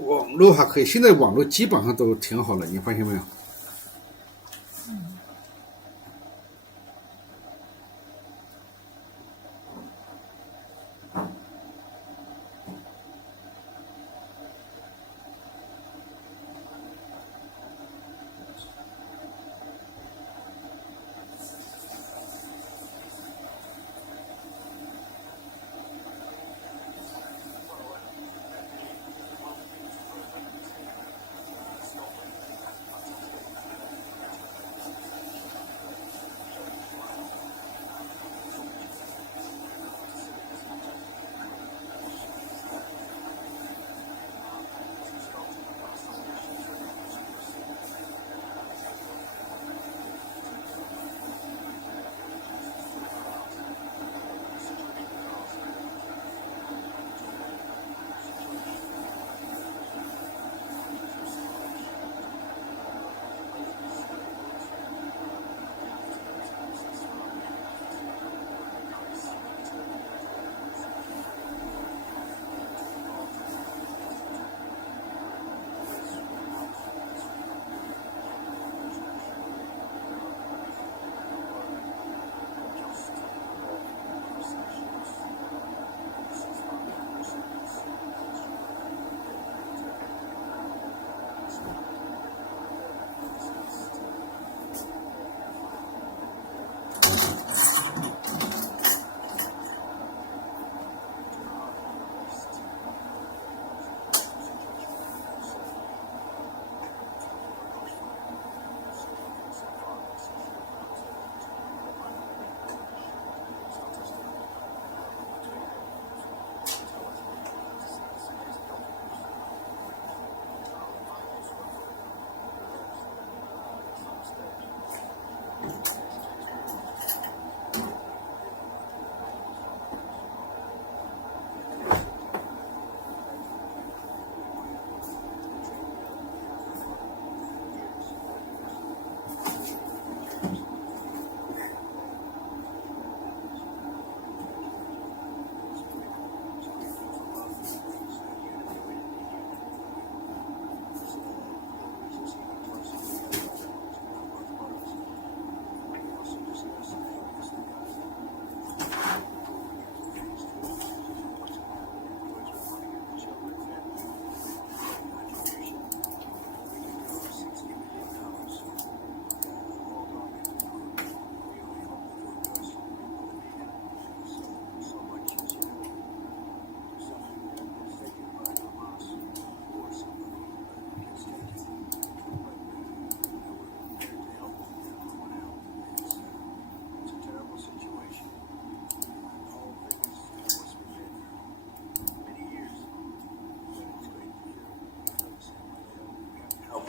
网络还可以，现在网络基本上都挺好了，你发现没有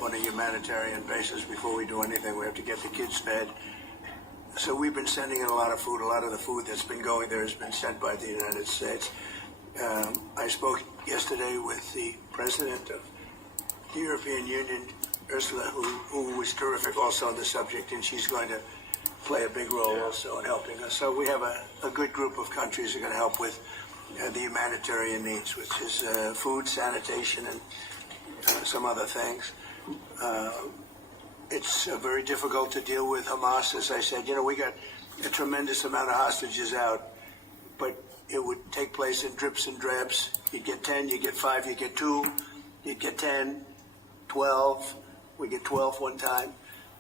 ？On a humanitarian basis before we do anything. We have to get the kids fed. So we've been sending in a lot of food. A lot of the food that's been going there has been sent by the United States. I spoke yesterday with the president of the European Union, Ursula, who was terrific also on the subject, and she's going to play a big role also in helping us. So we have a good group of countries that are going to help with the humanitarian needs, which is food, sanitation, and some other things. It's very difficult to deal with Hamas. As I said, we got a tremendous amount of hostages out, but it would take place in drips and drabs. You'd get 10, you get 5, you get 2, you'd get 10, 12. We get 12 one time.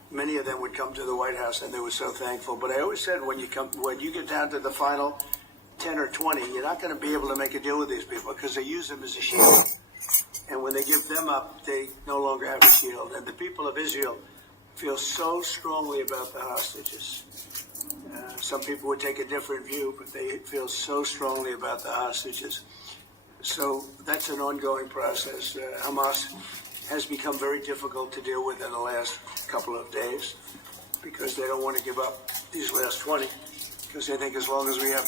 Many of them would come to the White House, and they were so thankful. But I always said, when you get down to the final 10 or 20, you're not going to be able to make a deal with these people because they use them as a shield. And when they give them up, they no longer have a shield. And the people of Israel feel so strongly about the hostages. Some people would take a different view, but they feel so strongly about the hostages. So that's an ongoing process. Hamas has become very difficult to deal with in the last couple of days because they don't want to give up these last 20 because they think as long as we have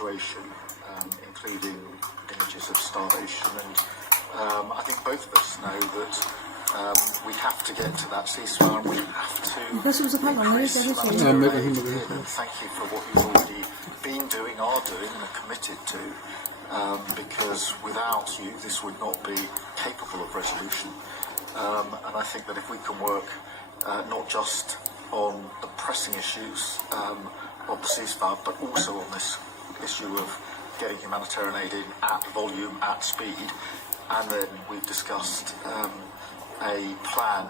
situation, including images of starvation. And I think both of us know that we have to get to that ceasefire and we have to increase humanitarian aid. And thank you for what you've already been doing, are doing, and are committed to, because without you, this would not be capable of resolution. And I think that if we can work not just on the pressing issues of the ceasefire, but also on this issue of getting humanitarian aid in at volume, at speed, and then we've discussed a plan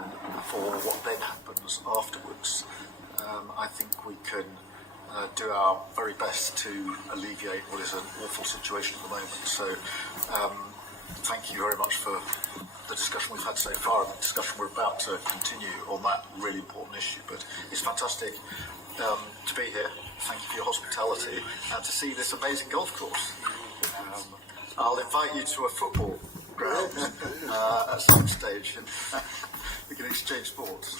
for what then happens afterwards. I think we can do our very best to alleviate what is an awful situation at the moment. So thank you very much for the discussion we've had so far and the discussion we're about to continue on that really important issue. But it's fantastic to be here. Thank you for your hospitality and to see this amazing golf course. I'll invite you to a football ground at some stage and we can exchange sports.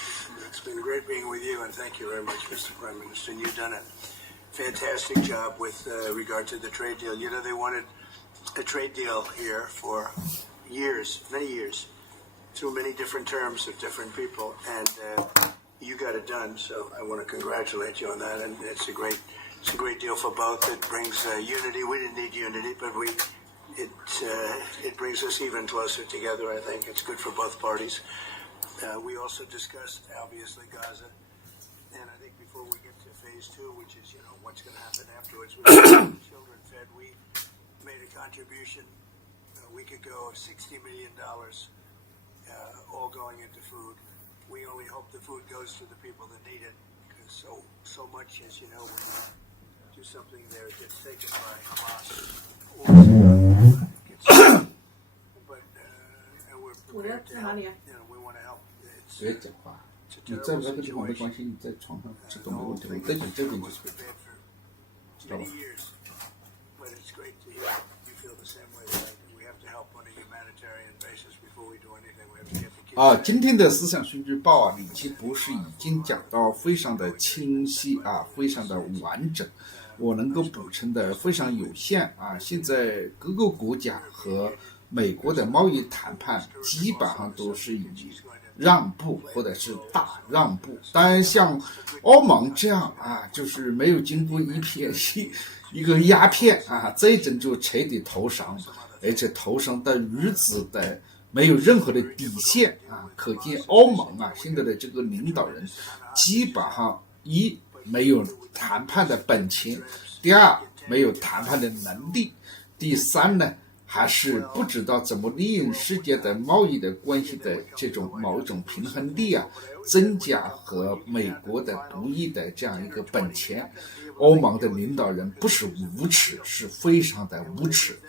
It's been great being with you, and thank you very much, Mr. Prime Minister. And you've done a fantastic job with regard to the trade deal. You know, they wanted a trade deal here for years, many years, through many different terms of different people, and you got it done. So I want to congratulate you on that, and it's a great deal for both. It brings unity. We didn't need unity, but it brings us even closer together. I think it's good for both parties. We also discussed obviously Gaza, and I think before we get to phase 2, which is what's going to happen afterwards with the children fed, we made a contribution a week ago of $60 million, all going into food. We only hope the food goes to the people that need it, because so much, as you know, when you do something there, it gets taken by Hamas. But we're prepared to help. We want to help. 不要讲话，你在那个地方没关系，你在床上这都没问题。我这边就知道。Many years, but it's great to hear you feel the same way. We have to help on a humanitarian basis before we do anything. We have to get the kids. 今天的思想须知报李奇博士已经讲到非常的清晰非常的完整，我能够补充的非常有限现在各个国家和美国的贸易谈判基本上都是以让步或者是大让步，当然像欧盟这样就是没有经过一个鸦片这种就彻底投降，而且投降的日子的没有任何的底线可见欧盟现在的这个领导人基本上一没有谈判的本钱，第二没有谈判的能力，第三呢还是不知道怎么利用世界的贸易的关系的这种某一种平衡力增加和美国的不义的这样一个本钱。欧盟的领导人不是无耻，是非常的无耻。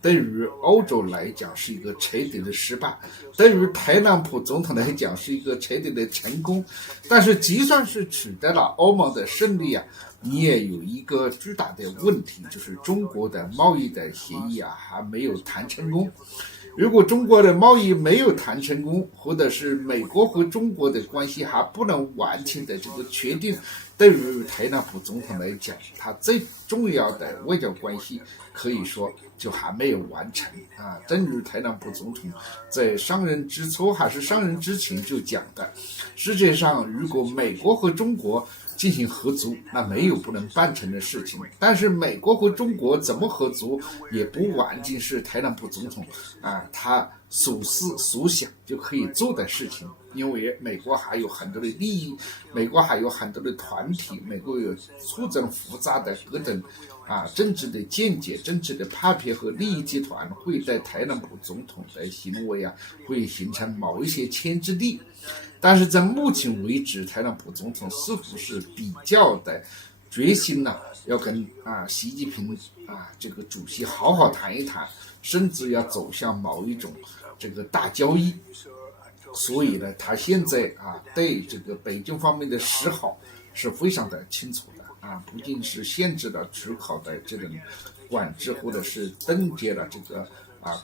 对于欧洲来讲是一个彻底的失败，对于特朗普总统来讲是一个彻底的成功。但是就算是取得了欧盟的胜利你也有一个巨大的问题，就是中国的贸易的协议还没有谈成功。如果中国的贸易没有谈成功，或者是美国和中国的关系还不能完全的这个确定，对于特朗普总统来讲，他最重要的外交关系可以说就还没有完成正如特朗普总统在上任之初还是上任之前就讲的，世界上如果美国和中国进行合作，那没有不能办成的事情。但是美国和中国怎么合作，也不完全是特朗普总统他所思所想就可以做的事情。因为美国还有很多的利益，美国还有很多的团体，美国有错综复杂的各种政治的见解、政治的派别和利益集团，会在特朗普总统的行为会形成某一些牵制力。但是在目前为止，特朗普总统似乎是比较的决心要跟习近平这个主席好好谈一谈，甚至要走向某一种这个大交易。所以呢，他现在对这个北京方面的示好是非常的清楚的不仅是限制了出口的这种管制，或者是冻结了这个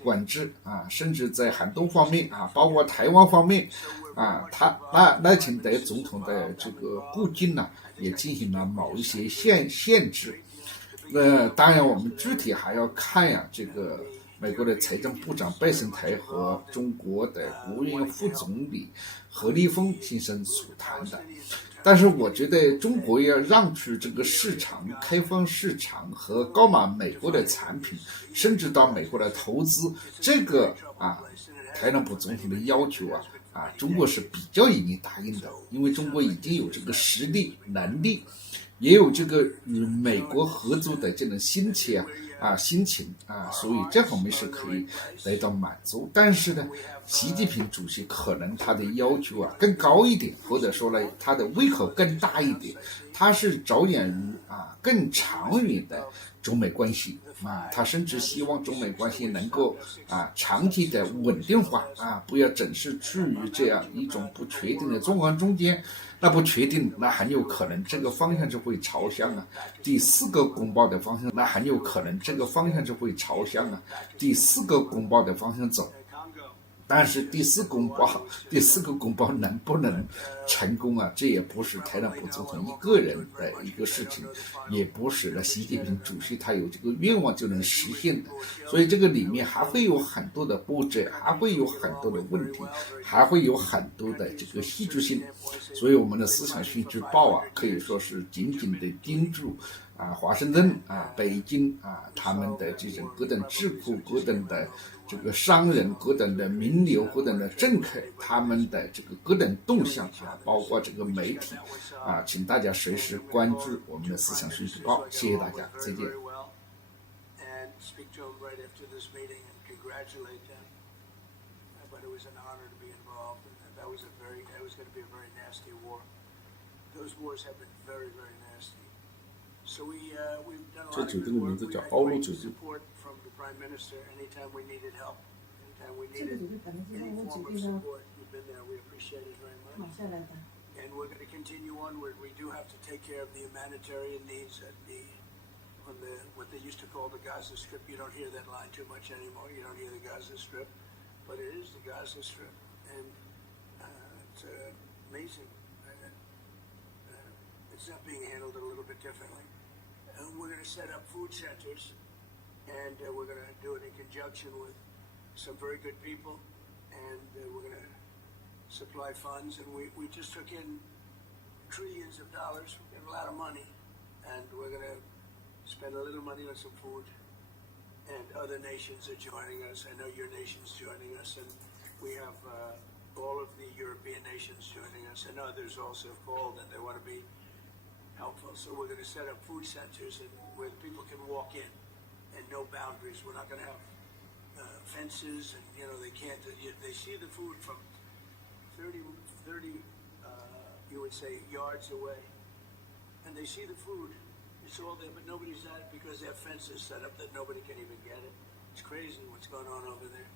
管制甚至在很多方面包括台湾方面他赖清德总统的这个入境也进行了某一些限制。当然我们具体还要看呀，这个美国的财政部长拜森台和中国的国务院副总理何立峰先生所谈的。但是我觉得中国要让出这个市场、开放市场和购买美国的产品，甚至到美国的投资，这个特朗普总统的要求中国是比较愿意答应的，因为中国已经有这个实力、能力，也有这个与美国合作的这种心情所以这方面是可以得到满足。但是呢，习近平主席可能他的要求更高一点，或者说呢，他的胃口更大一点，他是着眼于更长远的中美关系他甚至希望中美关系能够长期的稳定化不要总是处于这样一种不确定的状况中间。那不确定，那很有可能这个方向就会朝向第四个公报的方向，那很有可能这个方向就会朝向第四个公报的方向走。但是第四个公报能不能成功这也不是特朗普总统一个人的一个事情，也不是习近平主席他有这个愿望就能实现的。所以这个里面还会有很多的波折，还会有很多的问题，还会有很多的这个戏剧性。所以我们的思想讯息报可以说是紧紧的盯住华盛顿北京他们的这种各等智库、各等的这个商人、各等的名流、各等的政客，他们的这个各等动向包括这个媒体请大家随时关注我们的思想讯息报。谢谢大家，再见。这酒店的名字叫欧陆酒店。And we're going to continue onward. We do have to take care of the humanitarian needs at what they used to call the Gaza Strip. You don't hear that line too much anymore. You don't hear the Gaza Strip, but it is the Gaza Strip, and it's amazing. It's not being handled a little bit differently. We're going to set up food centers, and we're going to do it in conjunction with some very good people, and we're going to supply funds. And we just took in trillions of dollars. We have a lot of money, and we're going to spend a little money on some food. And other nations are joining us. I know your nation's joining us, and we have all of the European nations joining us, and others also have called, and they want to be helpful. So we're going to set up food centers where people can walk in and no boundaries. We're not going to have fences, and they can't. They see the food from 30 you would say yards away, and they see the food. It's all there, but nobody's at it because they have fences set up that nobody can even get it. It's crazy what's going on over there.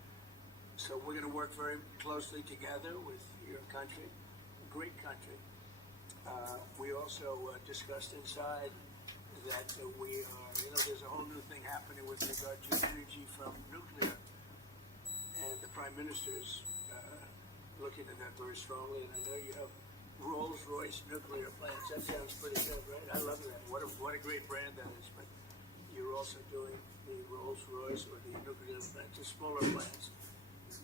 So we're going to work very closely together with your country, a great country. We also discussed inside that we are, there's a whole new thing happening with regard to energy from nuclear, and the Prime Minister's looking at that very strongly, and I know you have Rolls-Royce nuclear plants. That sounds pretty good, right? I love that. What a great brand that is. But you're also doing the Rolls-Royce or the nuclear plants, the smaller plants.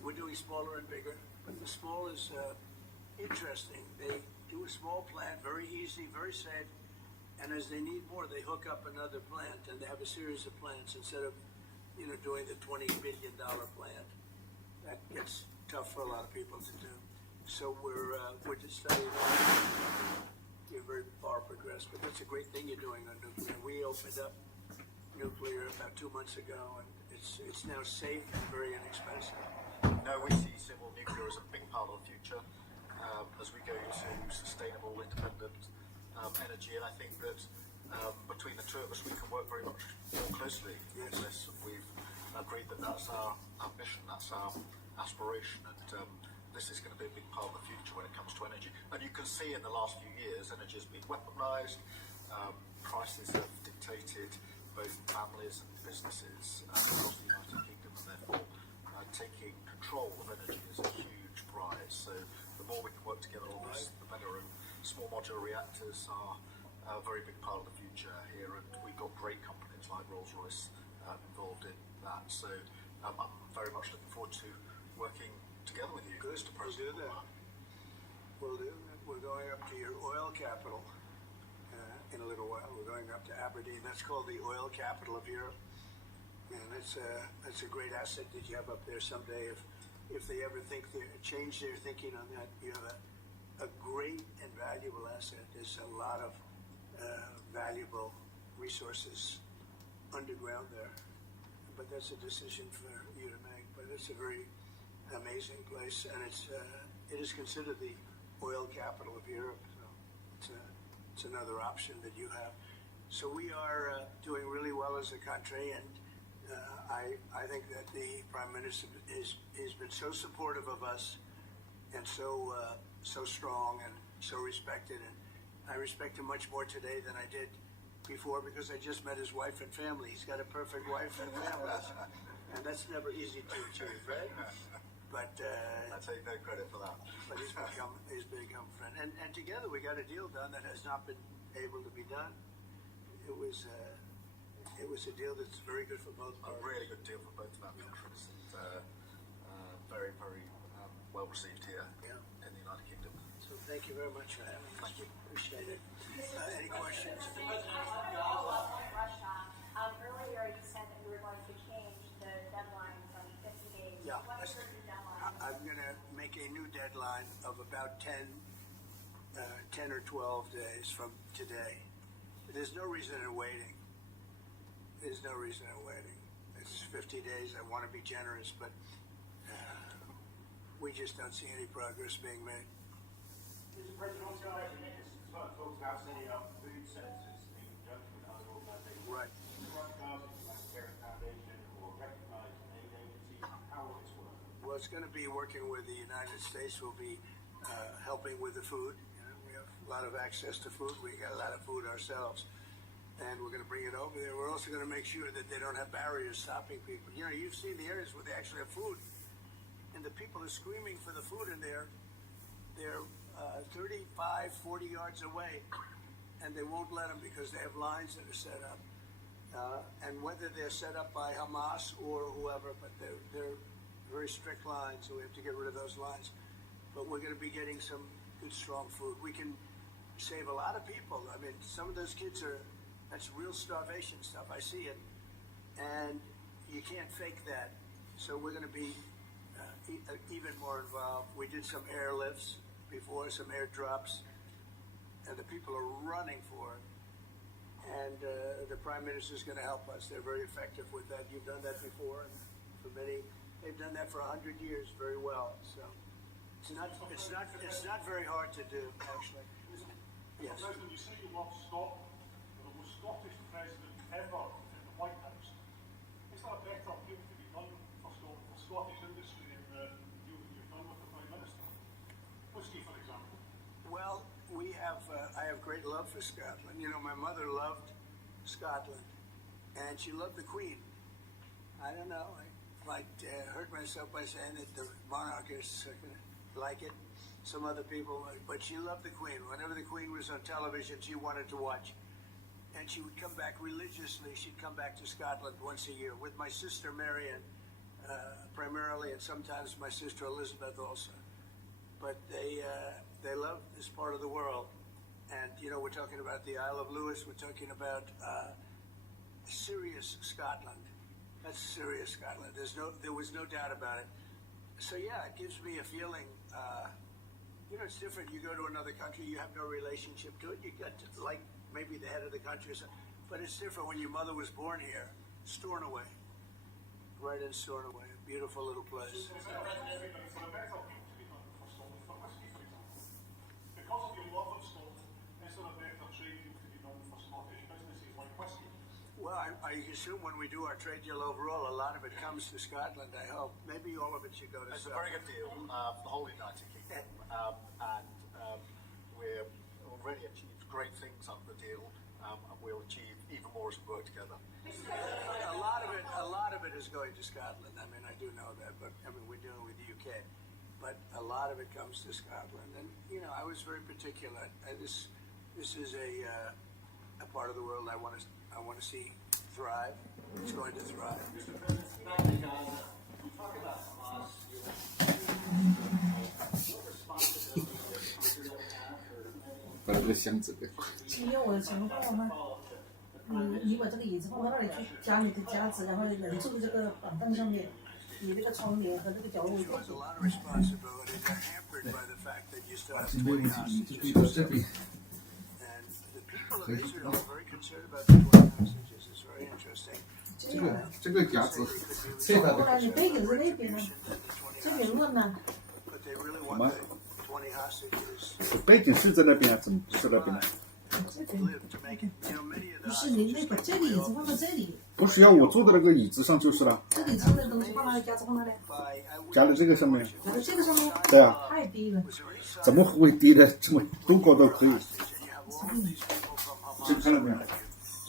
We're doing smaller and bigger, but the small is interesting. They do a small plant, very easy, very safe, and as they need more, they hook up another plant, and they have a series of plants instead of, doing the $20 billion plant. That gets tough for a lot of people to do. So we're just studying that. You're very far progressed, but that's a great thing you're doing on nuclear. We opened up nuclear about 2 months ago, and it's now safe and very inexpensive. No, we see civil nuclear as a big part of the future as we go to sustainable, independent energy, and I think that between the two of us we can work very much more closely on this. We've agreed that that's our ambition, that's our aspiration, and this is going to be a big part of the future when it comes to energy. And you can see in the last few years energy has been weaponized, prices have dictated both families and businesses across the United Kingdom, and therefore taking control of energy is a huge prize. So the more we can work together on this, the better. And small modular reactors are a very big part of the future here, and we've got great companies like Rolls-Royce involved in that. So I'm very much looking forward to working together with you, Mr. President. We'll do that. We're going up to your oil capital in a little while. We're going up to Aberdeen. That's called the oil capital of Europe. And that's a great asset that you have up there someday. If they ever change their thinking on that, you have a great and valuable asset. There's a lot of valuable resources underground there. But that's a decision for you to make. But it's a very amazing place, and it is considered the oil capital of Europe. So it's another option that you have. So we are doing really well as a country, and I think that the Prime Minister has been so supportive of us, and so strong and so respected. And I respect him much more today than I did before, because I just met his wife and family. He's got a perfect wife and family, and that's never easy to achieve, right? But I take no credit for that. But he's become a friend, and together we got a deal done that has not been able to be done. It was a deal that's very good for both parties. A really good deal for both of our countries, and very, very well received here in the United Kingdom. So thank you very much for having us. Thank you. Appreciate it. Any questions? Russia. Earlier you said that you were going to change the deadline from 50 days. Yeah. What is your new deadline? I'm going to make a new deadline of about 10 or 12 days from today. There's no reason in waiting. There's no reason in waiting. It's 50 days. I want to be generous, but we just don't see any progress being made. Mr. President, also talks about setting up food centres in conjunction with other organisations. Right. Regarding the Humanitarian Foundation or recognised aid agencies, how will this work? Well, it's going to be working with the United States. We'll be helping with the food. We have a lot of access to food. We got a lot of food ourselves, and we're going to bring it over there. We're also going to make sure that they don't have barriers stopping people. You've seen the areas where they actually have food, and the people are screaming for the food in there. They're 35, 40 yards away, and they won't let them because they have lines that are set up. And whether they're set up by Hamas or whoever, but they're very strict lines, so we have to get rid of those lines. But we're going to be getting some good, strong food. We can save a lot of people. I mean, some of those kids that's real starvation stuff. I see it, and you can't fake that. So we're going to be even more involved. We did some airlifts before, some airdrops, and the people are running for it. And the Prime Minister is going to help us. They're very effective with that. You've done that before, and for many, they've done that for 100 years very well. So it's not very hard to do, actually. Yes. President, you say you love Scotland. You're the most Scottish president ever in the White House. Is there a better deal to be done for Scotland, for Scottish industry, than the deal that you've done with the Prime Minister? Whiskey, for example. Well, I have great love for Scotland. My mother loved Scotland, and she loved the Queen. I don't know. I might hurt myself by saying that the monarchists are going to like it. Some other people, but she loved the Queen. Whenever the Queen was on television, she wanted to watch. And she would come back religiously. She'd come back to Scotland once a year with my sister Marion, primarily, and sometimes my sister Elizabeth also. But they love this part of the world. And, we're talking about the Isle of Lewis. We're talking about serious Scotland. That's serious Scotland. There was no doubt about it. So, yeah, it gives me a feeling, it's different. You go to another country, you have no relationship to it. You got to like maybe the head of the country or something. But it's different when your mother was born here, Stornoway. Right in Stornoway, a beautiful little place. For a better deal to be done for Scotland, for whiskey, for example. Because of your love of Scotland, is there a better trade deal to be done for Scottish businesses like whiskey? Well, I assume when we do our trade deal overall, a lot of it comes to Scotland, I hope. Maybe all of it should go to It's a Scotland. very good deal for the whole United Kingdom, and we've already achieved great things under the deal, and we'll achieve even more as we work together. A lot of it is going to Scotland. I mean, I do know that, but we're dealing with the UK. But a lot of it comes to Scotland, and I was very particular. This is a part of the world I want to see thrive. It's going to thrive. Back to Gaza, you talk about Hamas. What responsibility does Israel have for 把这个箱子给因为我的情况呢，你把这个椅子放到那里去，加你的夹子，然后人坐在这个板凳上面，你这个窗帘和这个角落 There's a lot of responsibility. They're hampered by the fact that you still have 没问 20题，你 hostages. 就对到这边。 And the people of Israel are very concerned about the 20 hostages. It's very interesting. 这个夹子最大的后来你背景是那边呢， 这边乱呢， But they really want the 20 hostages 背景是在那边，怎么不是那边？ 这边 live to make it. You know, many of 不 the 是你那 hostages 把这个椅子放到这里，不是要我坐在那个椅子上就是了，这里装的东西放哪里，夹子放哪里， by 夹在这个上面。夹在这个上面，对啊，太低了。 was already signed 怎么会低的这么多高都可以？ hostage, and you have all of these people from 这 Hamas 看到没有？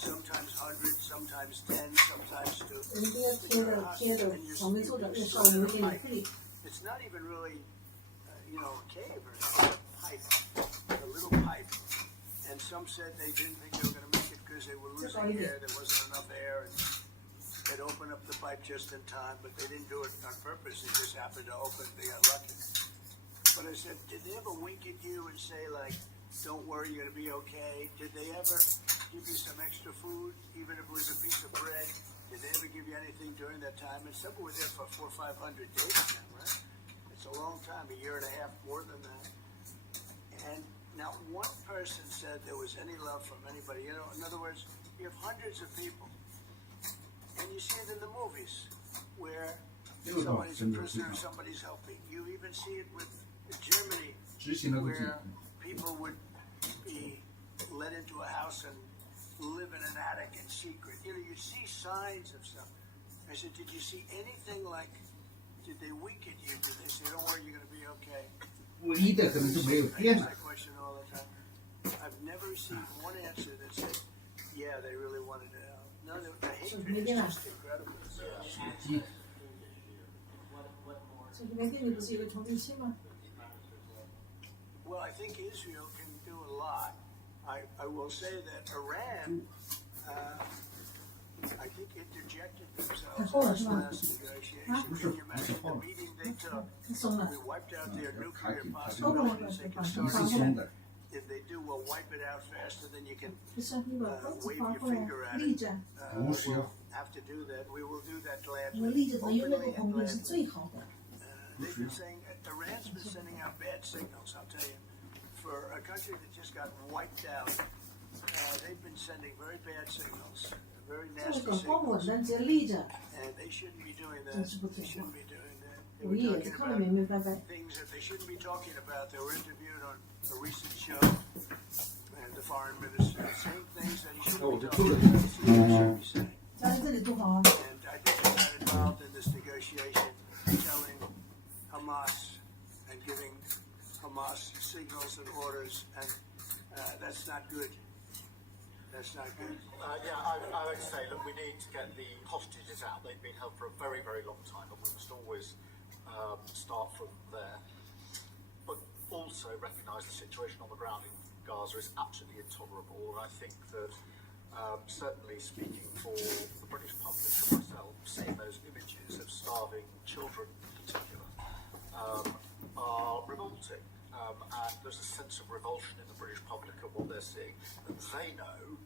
sometimes hundreds, sometimes 10, sometimes 2. 人家贴的旁边坐着，又稍微有点距离。 It's not even really, a cave or anything. It's a pipe, a little pipe. And some said they didn't think they were going to make it because they were losing air. There wasn't enough air, and they'd open up the pipe just in time. But they didn't do it on purpose. It just happened to open. They got lucky. But I said, did they ever wink at you and say like, "Don't worry, you're going to be okay"? Did they ever give you some extra food, even if it was a piece of bread? Did they ever give you anything during that time? And some were there for 400 or 500 days now, right? It's a long time, a year and a half, more than that. And not one person said there was any love from anybody. In other words, you have hundreds of people, and you see it in the movies where somebody's a prisoner, somebody's helping. You even see it with Germany, 执行了个计 where people would be let into a house and live in an attic in secret. You see signs of stuff. I said, did you see anything like, did they wink at you? Did they say, don't worry, you're going to be okay? 唯一的可能就没有 I 变 ask 了。 that question all the time. I've never received one answer that said, yeah, they really wanted to help. No, the hatred is just incredible. 机 这边店里不是有个重庆器吗？ Well, I think Israel can do a lot. I will say that Iran, I think interjected themselves in this last negotiation. Can you imagine the meeting they took? 松了 We，wiped out their nuclear 收过来 possibilities. They can 把 start 放 是 过来 松。的， If they do, we'll wipe it out faster than you can 不是你把钩子发过来，立着， 不是要 have to do that. We will do that 因为 gladly. 立着它用那个 Openly 红 and 点是 gladly. 最好的。 They've been saying, Iran's been sending out bad signals, I'll tell you. For a country that just got wiped out, they've been sending very bad signals, very 这 nasty 个光稳 signals. 当直接立着， And they shouldn't be doing that. 真是不 They 听话。 shouldn't be doing that. They 我 were 也是 talking 看得 about 明明白白。 things that they shouldn't be talking about. They were interviewed on a recent show, and the foreign minister saying things that he shouldn't be talking about. Shouldn't be saying. 在这里多好啊！ And I think they got involved in this negotiation, telling Hamas and giving Hamas signals and orders, and that's not good. That's not good. I would say, look, we need to get the hostages out. They've been held for a very, very long time, and we must always start from there. But also recognise the situation on the ground in Gaza is absolutely intolerable, and I think that certainly speaking for the British public and myself, seeing those images of starving children in particular are revolting. And there's a sense of revulsion in the British public at what they're seeing. And they know,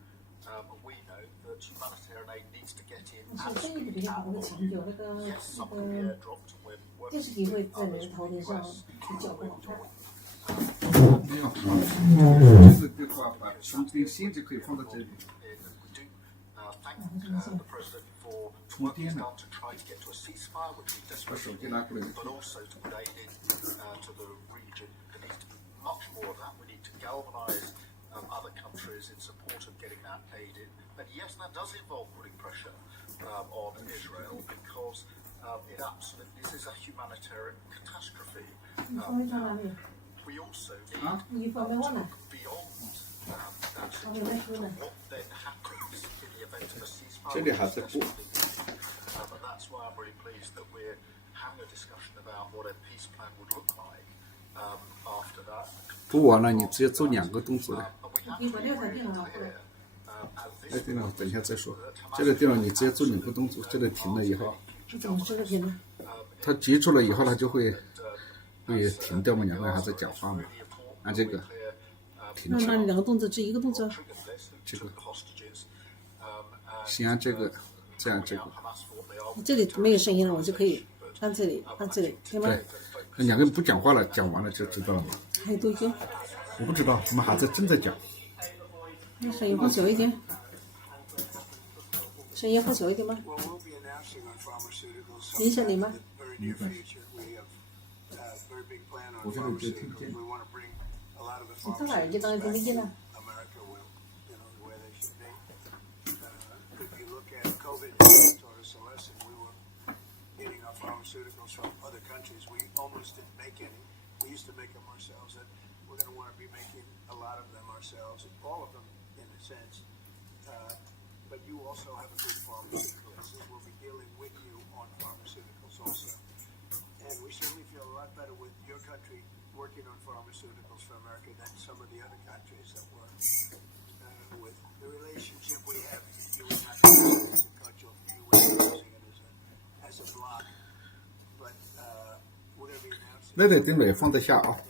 and we know, that humanitarian aid needs to get in 但 as 是这个 quickly 比较 as 好的情有那个 possible. 那 Yes, some can be 个 airdropped, and we're 电 working 视机会 with 在人 others 头 with 顶上 requests 比较 what 不 we're 好看。 doing. 没有，这个的话把充电线就可以放到这里。 We do thank the President for the work he's done to try to get to a ceasefire, which we 把 desperately 手机 need, 拿过来。 but also to put aid in to the region. There needs to be much more of that. We need to galvanise other countries in support of getting that aid in. And yes, that does involve putting pressure on Israel because it absolutely this is a humanitarian catastrophe. 你方便到哪里？ We also need 你方便忘了？ beyond that 方便没说 situation 呢？ what then happens in the event of a ceasefire. 这里还在播。 But that's why I'm really pleased that we're having a discussion about what a peace plan would look like after that. 播完了，你直接做2个动作的。 And we have 你 to 把 be 六台 really 电脑拿过来 clear 哎，对了，等一下再说。这个地方你直接做两个动作，这里停了以后，怎么这个停呢？它接住了以后，它就会停掉嘛，两个人还在讲话嘛。按这个停止，那你两个动作，这一个动作，这个先按这个，再按这个。这里没有声音了，我就可以按这里，按这里，对吗？对，那两个人不讲话了，讲完了就知道了嘛。还有多久？我不知道，我们还在正在讲。声音放小一点，声音放小一点吗？ Well, we'll be announcing on pharmaceuticals 影响你吗？ in the very near future. We have a very big plan on 我现在就听 pharmaceuticals. 见。 We want to bring a lot of the 你戴耳机当然听得见了。 America will, where they should be. If you look at COVID, it taught us a lesson. We were getting our pharmaceuticals from other countries. We almost didn't make any. We used to make them ourselves, and we're going to want to be making a lot of them ourselves, all of them in a sense. But you also have a good pharmaceutical business. We'll be dealing with you on pharmaceuticals also. And we certainly feel a lot better with your country working on pharmaceuticals for America than some of the other countries that we're with. The relationship we have, you would not use it as a cudgel. You would be using it as a block. But we're going to be announcing. 那得定了，放得下啊。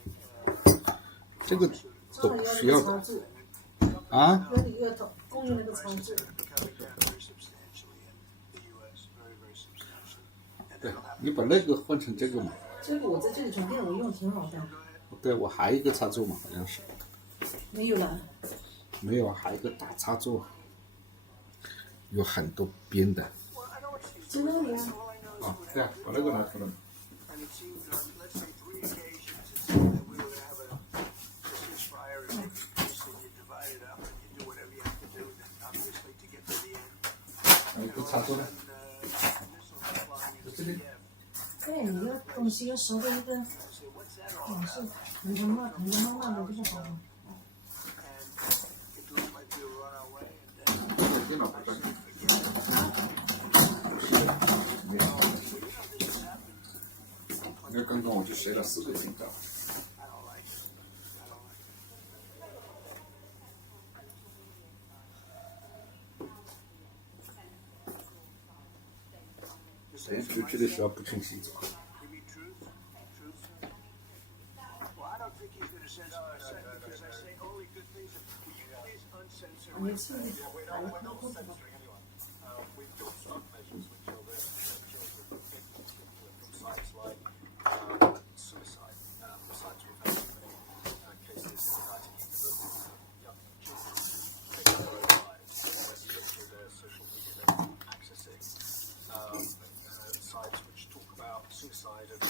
这个都不需要的啊。那你要供应那个仓库。 Coming down very substantially in the U.S. Very, very substantially. 对，你把那个换成这个嘛。这个我在这里充电，我用挺好的。对，我还有一个插座嘛，好像是。没有了。没有啊，还有一个大插座，有很多边的。在那里啊。啊，对啊，把那个拿出来。 And it seemed on, let's say, 3 occasions, it seemed that we were going to have a ceasefire and make it peace, and you divide it up and you do whatever you have to do, then obviously to get to the end. 还有一个插座呢。 Missiles flying into Kiev. 对，你要东西要收到一个， I said, what's that all 也是 about? 疼疼骂疼疼骂骂的就不好了。 And it looked like we were on our way, and then 电脑不转。 那刚刚我就设了4个警告。 I don't like it. I don't like it. 谁出去的时候不穿西装？ You mean truth? Truth? Well, I don't think he's going to censor my site because I say only good things. Will you please uncensor my 没事 site? 的， We're not censoring anyone. We've got some measures which are there to ensure that people from sites like suicide, sites we've had too many cases in the United Kingdom of young children taking their own lives through their social media they're accessing sites which talk about suicide and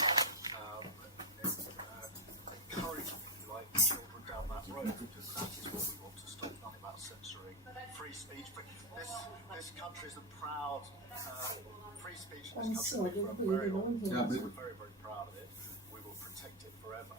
encouraging, if you like, children down that road. And that is what we want to stop. Nothing about censoring free speech. This country is a proud free speech in this country for a very long time. We're very, very proud of it. We will protect it forever.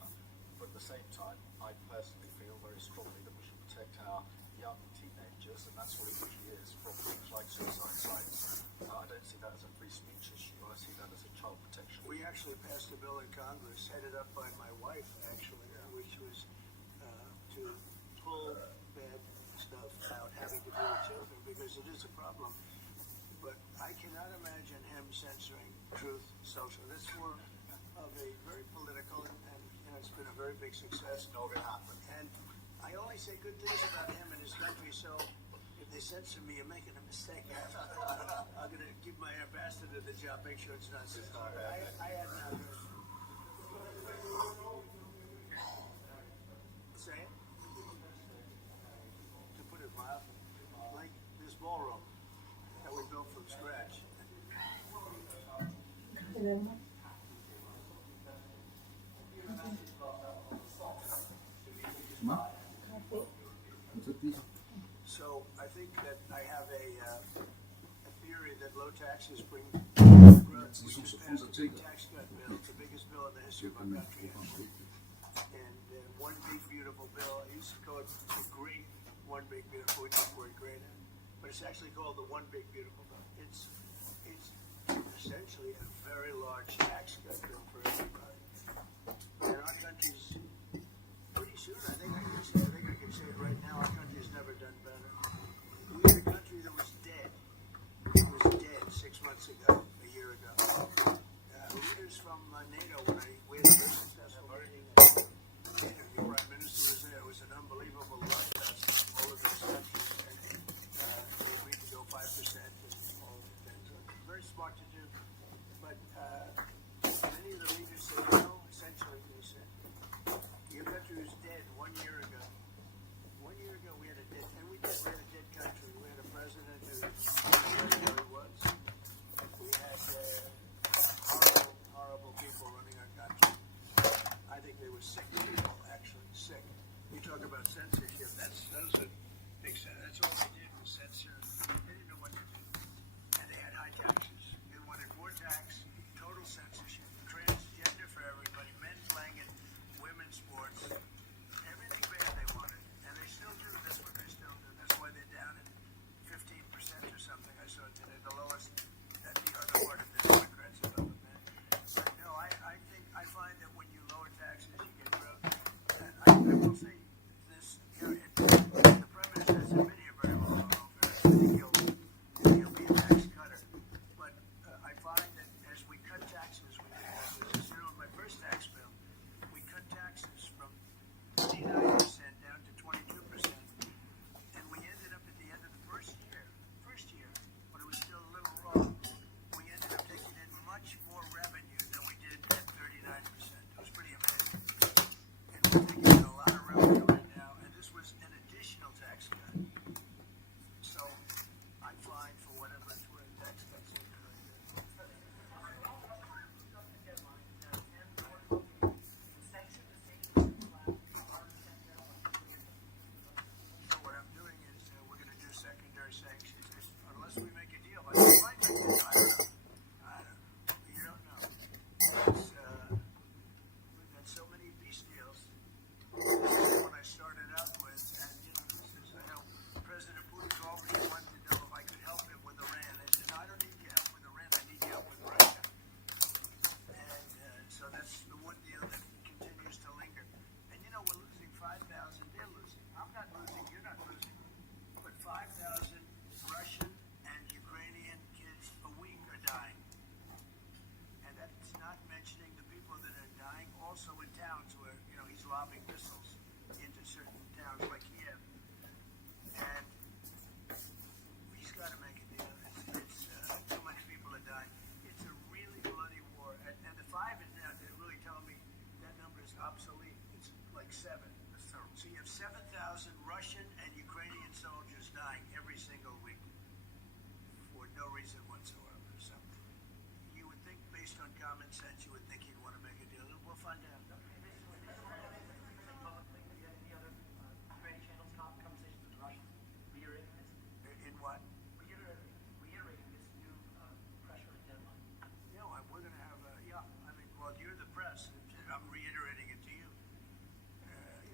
But at the same time, I personally feel very strongly that we should protect our young teenagers, and that's what it usually is, from things like suicide sites. I don't see that as a free speech issue. I see that as a child protection. We actually passed a bill in Congress, headed up by my wife, actually, which was to pull bad stuff out having to do with children, because it is a problem. But I cannot imagine him censoring Truth Social. That's more of a very political, and it's been a very big success. Not going to happen. And I only say good things about him and his country, so if they censor me, you're making a mistake. I'm going to give my ambassador the job, make sure it's not censored. I had not. Say it? To put it mildly, like this ballroom that we built from scratch. 这个吗？ 什么？我这地上。 So I think that I have a theory that low taxes bring growth. We just passed a big tax cut bill, it's the biggest bill in the history of our country. And one big beautiful bill. I used to call it the Great One Big Beautiful. We took the word great in, but it's actually called the One Big Beautiful Bill. It's essentially a very large tax cut bill for everybody. And our country's pretty soon. I think I can say it right now. Our country's never done better. We also in towns where, he's lobbing missiles into certain towns like Kiev. And he's got to make a deal. It's too much people are dying. It's a really bloody war. And the 5 is now, they're really telling me that number is obsolete. It's like 7. So you have 7,000 Russian and Ukrainian soldiers dying every single week for no reason whatsoever. So you would think, based on common sense, you would think he'd want to make a deal. We'll find out. In what? Reiterating this new pressure and deadline. We're going to have well, you're the press. I'm reiterating it to you.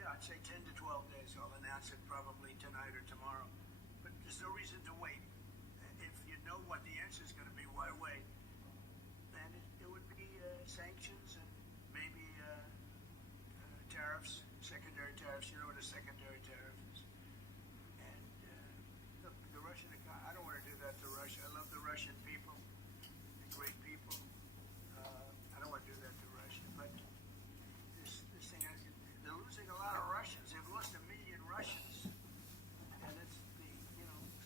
I'd say 10 to 12 days. I'll announce it probably tonight or tomorrow. But there's no reason to wait. If you know what the answer is going to be, why wait? And it would be sanctions and maybe tariffs, secondary tariffs. You know what a secondary tariff is. And the Russian economy, I don't want to do that to Russia. I love the Russian people. They're great people. I don't want to do that to Russia. But this thing, they're losing a lot of Russians. They've lost 1 million Russians. And it's the,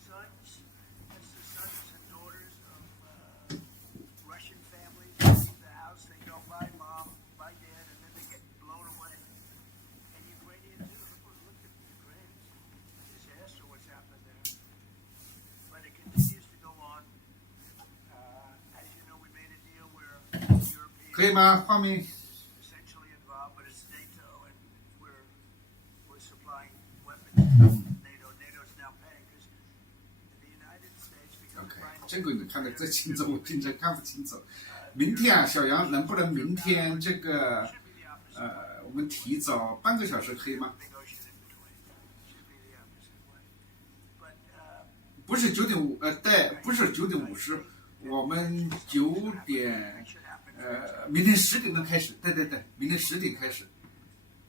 sons, that's the sons and daughters of Russian families. They leave the house, they go, bye mom, bye dad, and then they get blown away. And Ukrainians do. Look at the Ukrainians. Disaster what's happened there. But it continues to go on. As you know, we made a deal where Europeans 可以吗？画面 essentially involved, but it's NATO, and we're supplying weapons to NATO. NATO's now paying because the United States becomes OK， prime 这个你看得最清楚，我平常看不清楚。明天啊，小杨能不能明天这个 should be the opposite 我们提早半个小时可以吗？ negotiate in between. Should be the opposite way. But 不是9:5，对，不是9:50，我们9点 should happen. 明天10点钟开始，对，明天10点开始，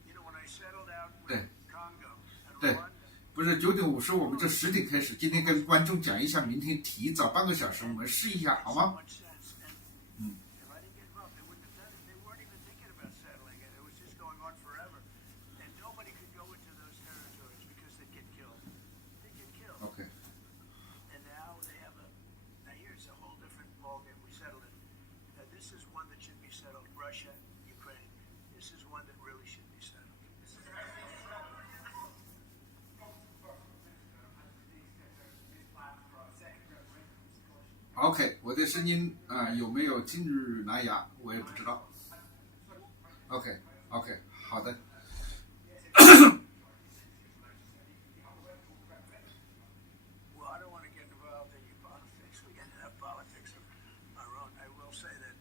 When I settled out with 对 Congo and 对 Rwanda, 不是9:50，我们就10点开始。今天跟观众讲一下，明天提早半个小时，我们试一下，好 so 吗？ much sense. And if I didn't get involved, they wouldn't have done it. They weren't even thinking about settling it. It was just going on forever. And nobody could go into those territories because they'd get killed. They'd get killed. OK， And now they have now here's a whole different ballgame. We settled it. This is one that should be settled. Russia, Ukraine. This is one that really should be settled. OK， 我的声音有没有进入蓝牙？我也不知道。OK， 好的。Well, I don't want to get involved in your politics. We got enough politics of our own. I will say that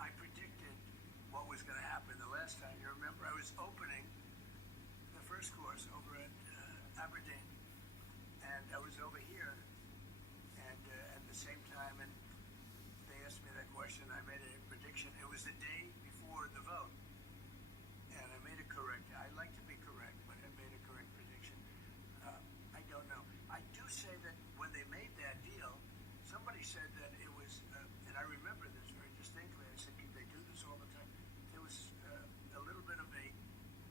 I predicted what was going to happen the last time. You remember I was opening the first course over at Aberdeen, and I was over here, and at the same time, and they asked me that question. I made a prediction. It was the day before the vote, and I made it correct. I like to be correct, but I made a correct prediction. I don't know. I do say that when they made that deal, somebody said that it was, and I remember this very distinctly. I said, "Can they do this all the time?" There was a little bit of a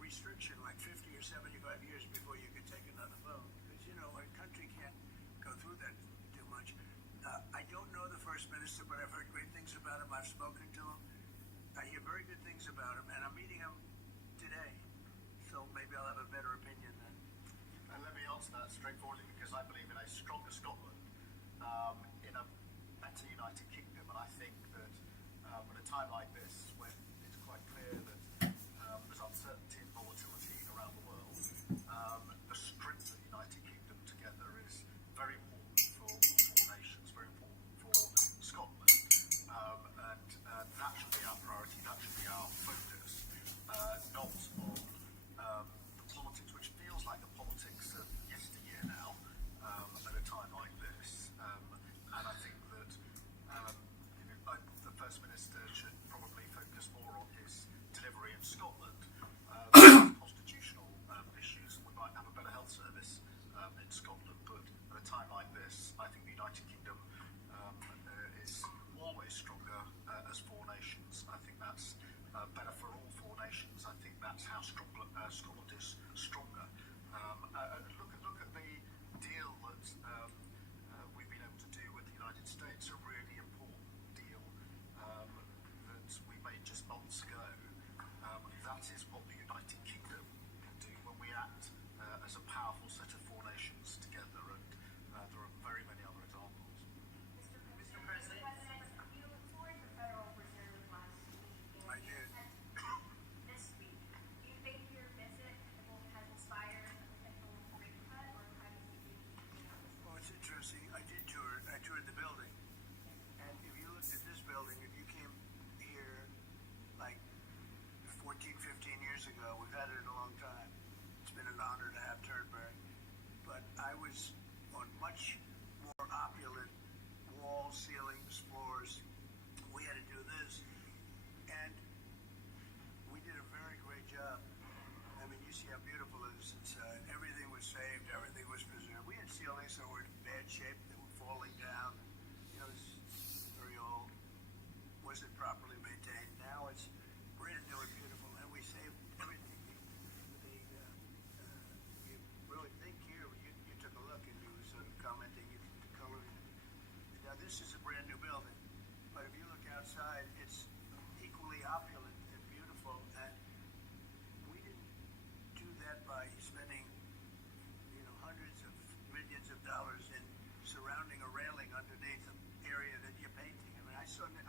restriction, like 50 or 75 years before you could take another vote, because a country can't go through that too much. I don't know the first minister, but I've heard great things about him. I've spoken to him. I hear very good things about him, and I'm meeting him today, so maybe I'll have a better opinion then. And let me answer that straightforwardly because I believe in a stronger Scotland, in a better United Kingdom, and I think that at a time like this, when it's quite clear that there's uncertainty and volatility around the world, the strength of the United Kingdom together is very important for all four nations, very important for Scotland, and that should be our priority, that should be our focus, not on the politics, which feels like the politics of yesteryear now, at a time like this. And I think that the First Minister should probably focus that's how Scotland is stronger. Look at the deal that we've been able to do with the United States, a really important deal that we made just months ago. That is what the United Kingdom can do when we act as a powerful set of four nations together, and there are very many other examples. Mr. President, you toured the Federal Reserve last week. I did. This week, do you think your visit has inspired a potential rate cut, or how do you see things? Well, it's interesting. I did tour it. I toured the building. And if you looked at this building, if you came here like 14, 15 years ago, we've had it in a long time. It's been an honor to have Turnberry. But I was on much more opulent walls, ceilings, floors. We had to do this. And we did a very great job. I mean, you see how beautiful it is. Everything was saved. Everything was preserved. We had ceilings that were in bad shape. They were falling down. You know, it's very old. Wasn't properly maintained. Now it's brand new and beautiful. And we saved everything. You really think here, you took a look and you were sort of commenting the coloring. Now, this is a brand new building. But if you look outside, it's equally opulent and beautiful. And we didn't do that by spending, hundreds of millions of dollars in surrounding a railing underneath the area that you're painting. I mean,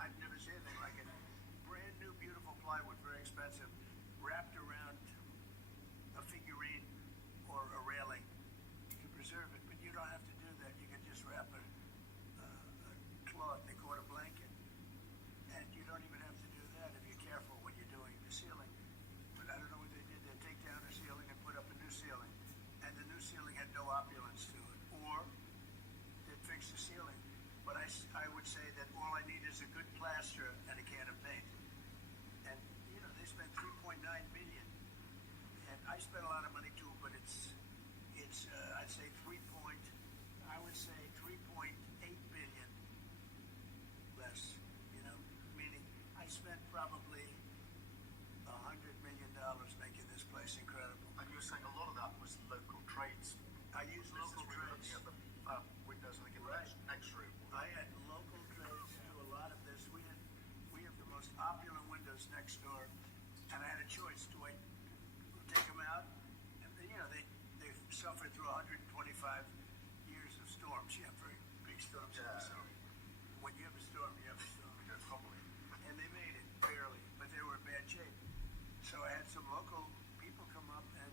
I've never seen anything like it. Brand new, beautiful plywood, very expensive, wrapped around a figurine or a railing to preserve it. But you don't have to do that. You can just wrap a cloth, they call it a blanket. And you don't even have to do that if you're careful when you're doing the ceiling. But I don't know what they did. They take down a ceiling and put up a new ceiling. And the new ceiling had no opulence to it. Or they'd fix the ceiling. But I would say that all I need is a good plaster and a can of paint. And, they spent $3.9 billion. And I spent a lot of money too, but it's I'd say 3.8 billion less, meaning I spent probably $100 million making this place incredible. And you were saying a lot of that was local trades. I used local We were trades. looking at the windows, I think, in the next room. I had local trades do a lot of this. We have the most opulent windows next door, and I had a choice. Do I take them out? And they've suffered through 125 years of storms. You have very big storms. Yeah. So when you have a storm, you have a storm. Probably. And they made it barely, but they were in bad shape. So I had some local people come up and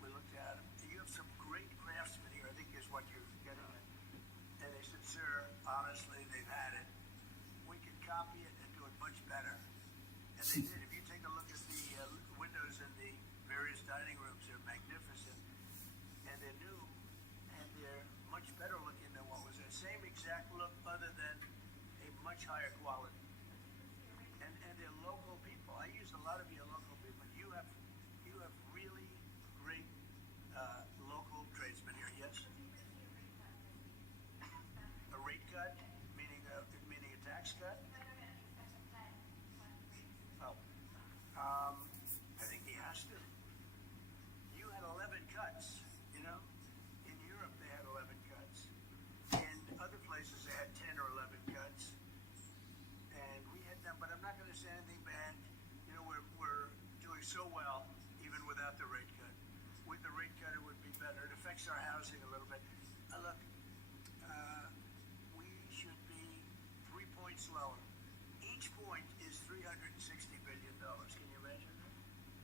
we looked at them. You have some great craftsmen here, I think is what you're getting at. And they said, sir, honestly, they've had it. We could copy it and do it much better. And they did. If you take a look at the windows in the various dining rooms, they're magnificent. And they're new. And they're much better looking than what was there. Same exact look, other than a much higher quality. And they're local people. I use a lot of your local people. You have really great local tradesmen here. Yes. A rate cut, meaning a tax cut. Oh, I think he has to. You had 11 cuts. In Europe they had 11 cuts. In other places they had 10 or 11 cuts. And we had them, but I'm not going to say anything bad. We're doing so well, even without the rate cut. With the rate cut, it would be better. It affects our housing a little bit. Look, we should be 3 points lower. Each point is $360 billion. Can you imagine that?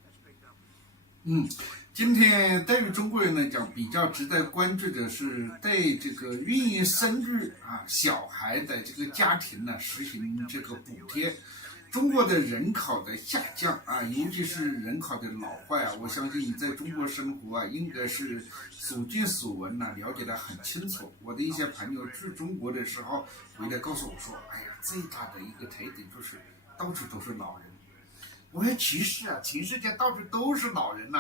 That's big numbers. 今天对于中国人来讲，比较值得关注的是对这个孕生育小孩的这个家庭呢实行这个补贴。中国的人口的下降尤其是人口的老化我相信你在中国生活应该是所见所闻了解得很清楚。我的一些朋友去中国的时候回来告诉我说，哎呀，最大的一个特点就是到处都是老人。我说其实全世界到处都是老人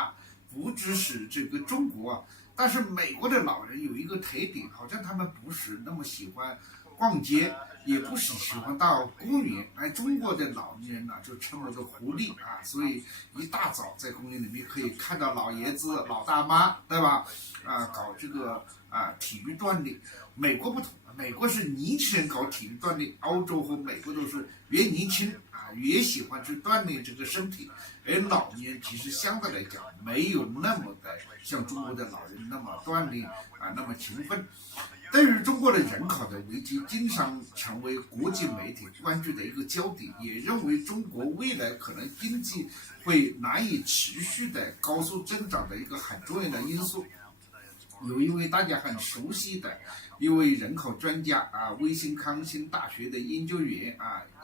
不只是这个中国但是美国的老人有一个特点，好像他们不是那么喜欢逛街，也不是喜欢到公园。中国的老年人呢就成了个狐狸啊，所以一大早在公园里面可以看到老爷子、老大妈，对吧？搞这个体育锻炼。美国不同，美国是年轻人搞体育锻炼，欧洲和美国都是越年轻越喜欢去锻炼这个身体，而老年其实相对来讲没有那么的像中国的老人那么锻炼那么勤奋。对于中国的人口的危机，经常成为国际媒体关注的一个焦点，也认为中国未来可能经济会难以持续的高速增长的一个很重要的因素。有一位大家很熟悉的一位人口专家威信康辛大学的研究员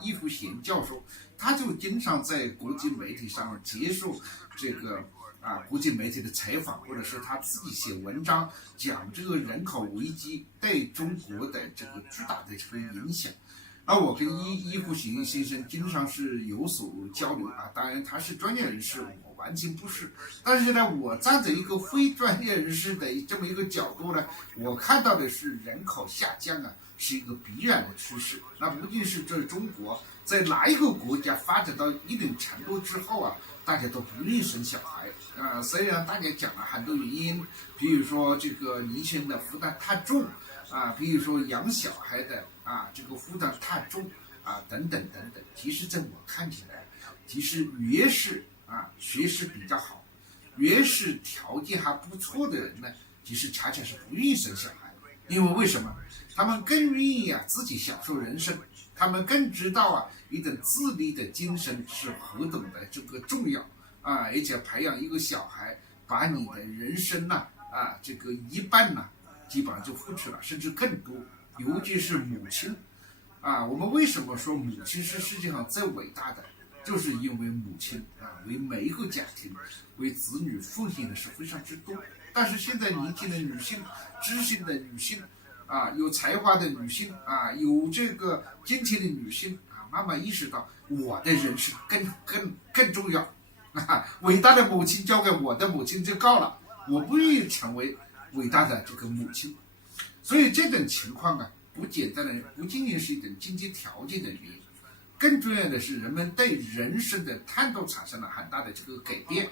易福贤教授，他就经常在国际媒体上接受这个国际媒体的采访，或者是他自己写文章讲这个人口危机对中国的这个巨大的这个影响。我跟易福贤先生经常是有所交流当然他是专业人士，我完全不是。但是呢，我站在一个非专业人士的这么一个角度呢，我看到的是人口下降是一个必然的趋势。那不仅是这中国，在哪一个国家发展到一定程度之后大家都不愿意生小孩虽然大家讲了很多原因，比如说这个年轻人的负担太重比如说养小孩的这个负担太重等等等等。其实在我看起来，其实越是学识比较好，越是条件还不错的人呢，其实恰恰是不愿意生小孩。因为为什么？他们更愿意自己享受人生，他们更知道一种自立的精神是何等的这个重要而且培养一个小孩，把你的人生这个一半基本上就付出了，甚至更多。尤其是母亲我们为什么说母亲是世界上最伟大的？就是因为母亲为每一个家庭、为子女奉献的是非常之多。但是现在年轻的女性、知性的女性有才华的女性有这个金钱的女性慢慢意识到我的人生更重要伟大的母亲交给我的母亲就够了，我不愿意成为伟大的这个母亲。所以这种情况不简单的，不仅仅是一种经济条件的原因，更重要的是人们对人生的态度产生了很大的这个改变。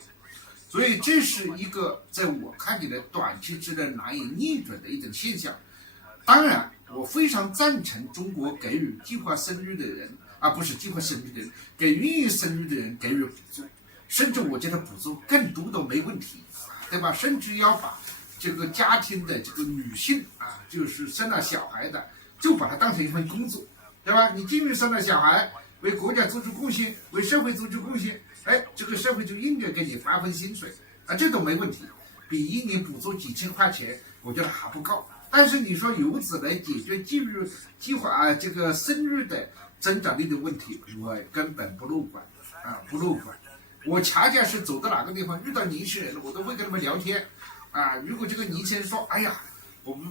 所以这是一个在我看起来短期之内难以逆转的一种现象。当然我非常赞成中国给予计划生育的人不是计划生育的人，给愿意生育的人给予补助，甚至我觉得补助更多都没问题对吧？甚至要把这个家庭的这个女性就是生了小孩的，就把它当成一份工作，对吧？你进入生了小孩，为国家做出贡献，为社会做出贡献，这个社会就应该给你发份薪水这都没问题。比一年补助几千块钱，我觉得还不够。但是你说由此来解决计划这个生育的增长率的问题，我根本不乐观不乐观。我恰恰是走到哪个地方遇到年轻人，我都会跟他们聊天如果这个年轻人说哎呀我们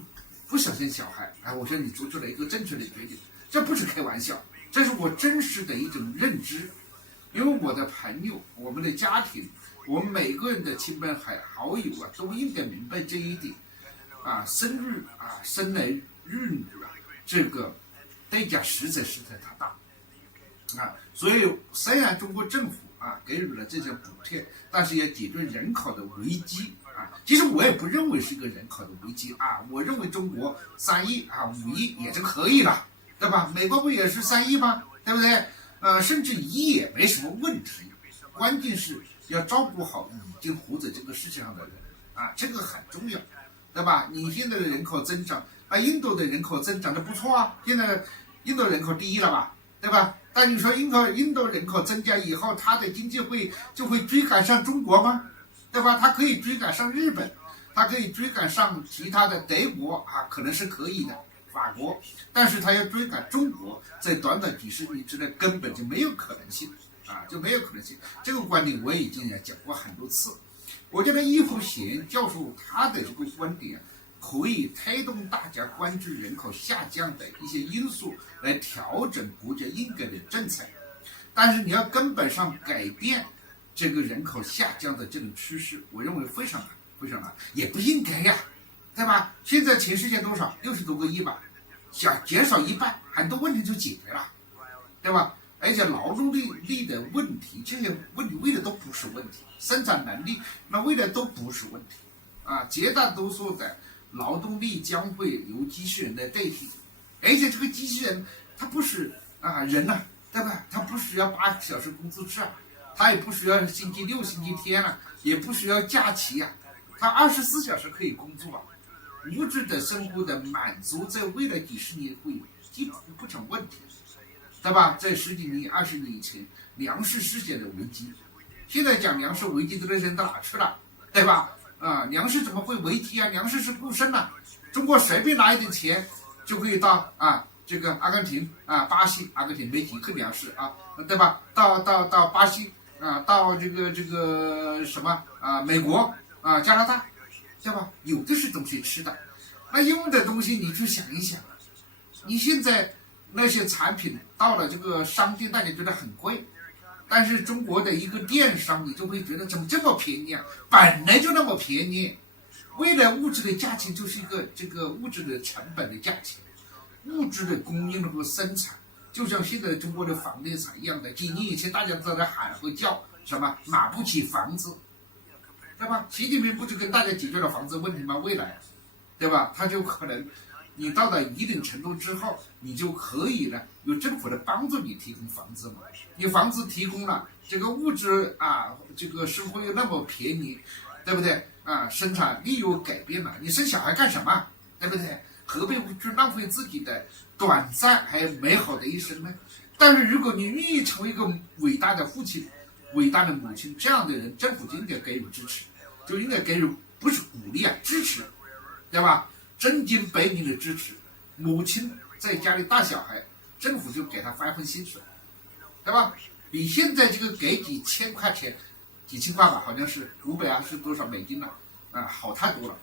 不想生小孩我说你做出了一个正确的决定，这不是开玩笑，这是我真实的一种认知。因为我的朋友、我们的家庭、我们每个人的亲朋好友都应该明白这一点生育生儿育女这个代价实在太大所以虽然中国政府给予了这些补贴，但是要解决人口的危机其实我也不认为是一个人口的危机我认为中国3亿5亿也就可以了，对吧？美国不也是3亿吗？对不对？甚至1亿也没什么问题。关键是要照顾好已经活在这个世界上的人这个很重要，对吧？你现在的人口增长印度的人口增长的不错现在印度人口第1了吧，对吧？但你说印度人口增加以后，它的经济就会追赶上中国吗？对吧？它可以追赶上日本，它可以追赶上其他的德国可能是可以的，法国，但是它要追赶中国，在短短几十年之内根本就没有可能性就没有可能性。这个观点我已经讲过很多次。我觉得易福贤教授他的这个观点可以推动大家关注人口下降的一些因素，来调整国家应该的政策。但是你要根本上改变这个人口下降的这种趋势，我认为非常难，非常难，也不应该对吧？现在全世界多少？60多个亿吧，减少一半，很多问题就解决了，对吧？而且劳动力的问题，这些问题为的都不是问题，生产能力那为的都不是问题啊，绝大多数的劳动力将会由机器人来代替，而且这个机器人它不是人呐，对吧？它不需要8小时工作制啊，它也不需要星期六、星期天啊，也不需要假期啊，它24小时可以工作啊。物质的生活的满足，在未来几十年会基本不成问题，对吧？在10几年、20年以前，粮食世界的危机，现在讲粮食危机的那些人到哪去了，对吧？粮食怎么会危机啊？粮食是固生啊，中国随便拿一点钱就可以到这个阿根廷巴西，阿根廷没几克粮食啊，对吧？到巴西到这个什么美国加拿大。对吧？有的是东西吃的，那用的东西你就想一想，你现在那些产品到了这个商店，大家觉得很贵，但是中国的一个电商，你就会觉得怎么这么便宜啊？本来就那么便宜，为了物质的价钱就是一个这个物质的成本的价钱，物质的供应和生产，就像现在中国的房地产一样的，几年以前大家都在喊和叫什么买不起房子。对吧？习近平不就跟大家解决了房子问题吗？未来，对吧？他就可能，你到了一定程度之后，你就可以呢，由政府来帮助你提供房子嘛。你房子提供了，这个物质这个生活又那么便宜，对不对？生产力又改变了，你生小孩干什么？对不对？何必去浪费自己的短暂还有美好的一生呢？但是如果你愿意成为一个伟大的父亲，伟大的母亲，这样的人，政府就应该给予支持，就应该给予不是鼓励支持，对吧？真金白银的支持。母亲在家里带小孩，政府就给他发一份薪水，对吧？比现在这个给几千块钱，几千块吧，好像是500是多少美金了，好太多了。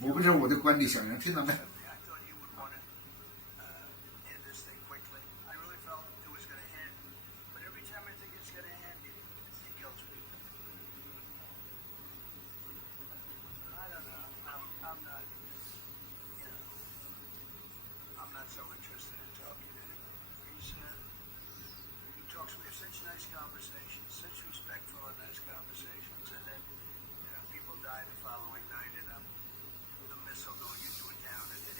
我不知道我的观点，小杨听到没？Nice conversations, such respectful and nice conversations, and then people died the following night in a missile going into a town and hit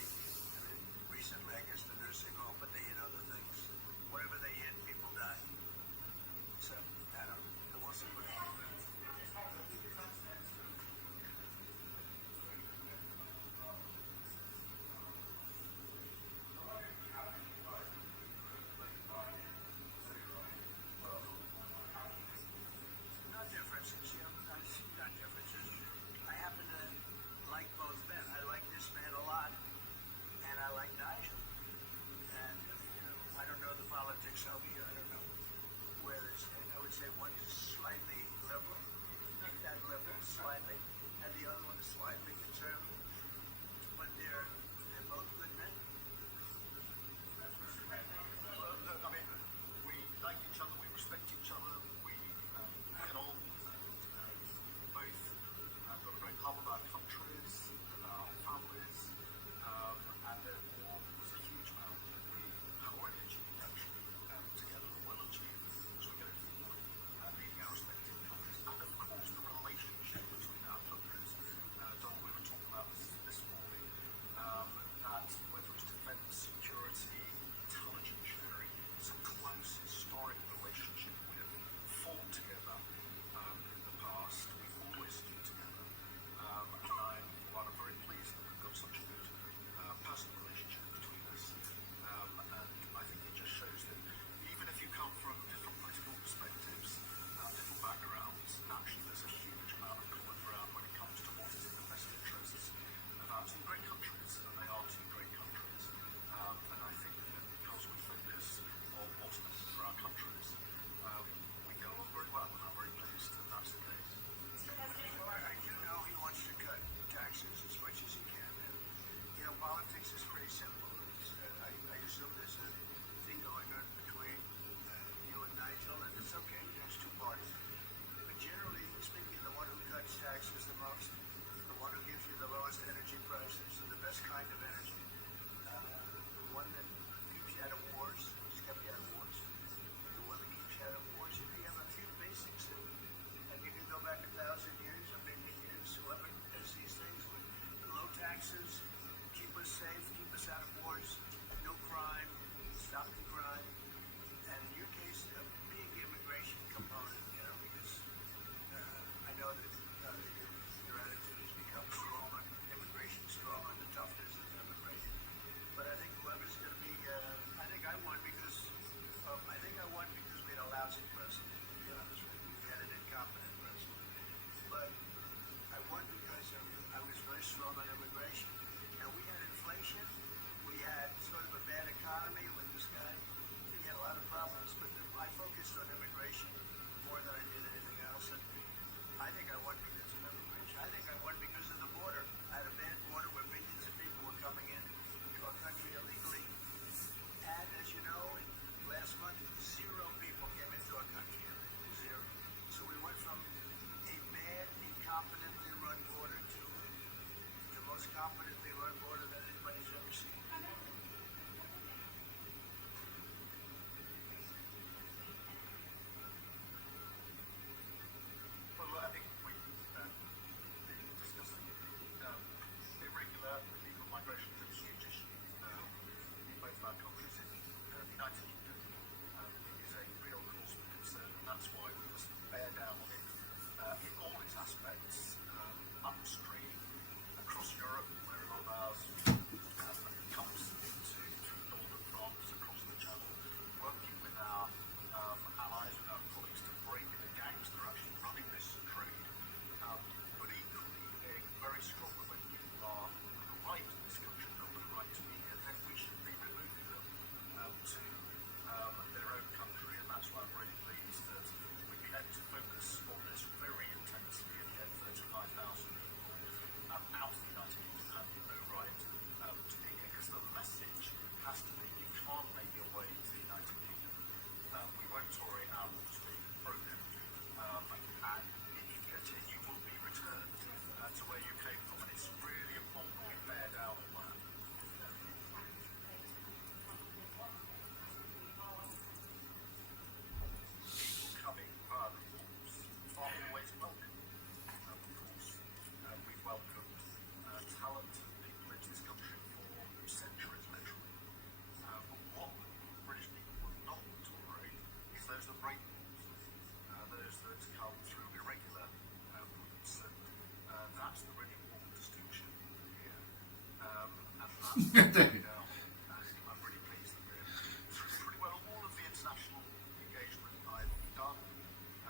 对。 I'm really pleased that we're through pretty well all of the international engagement I've done,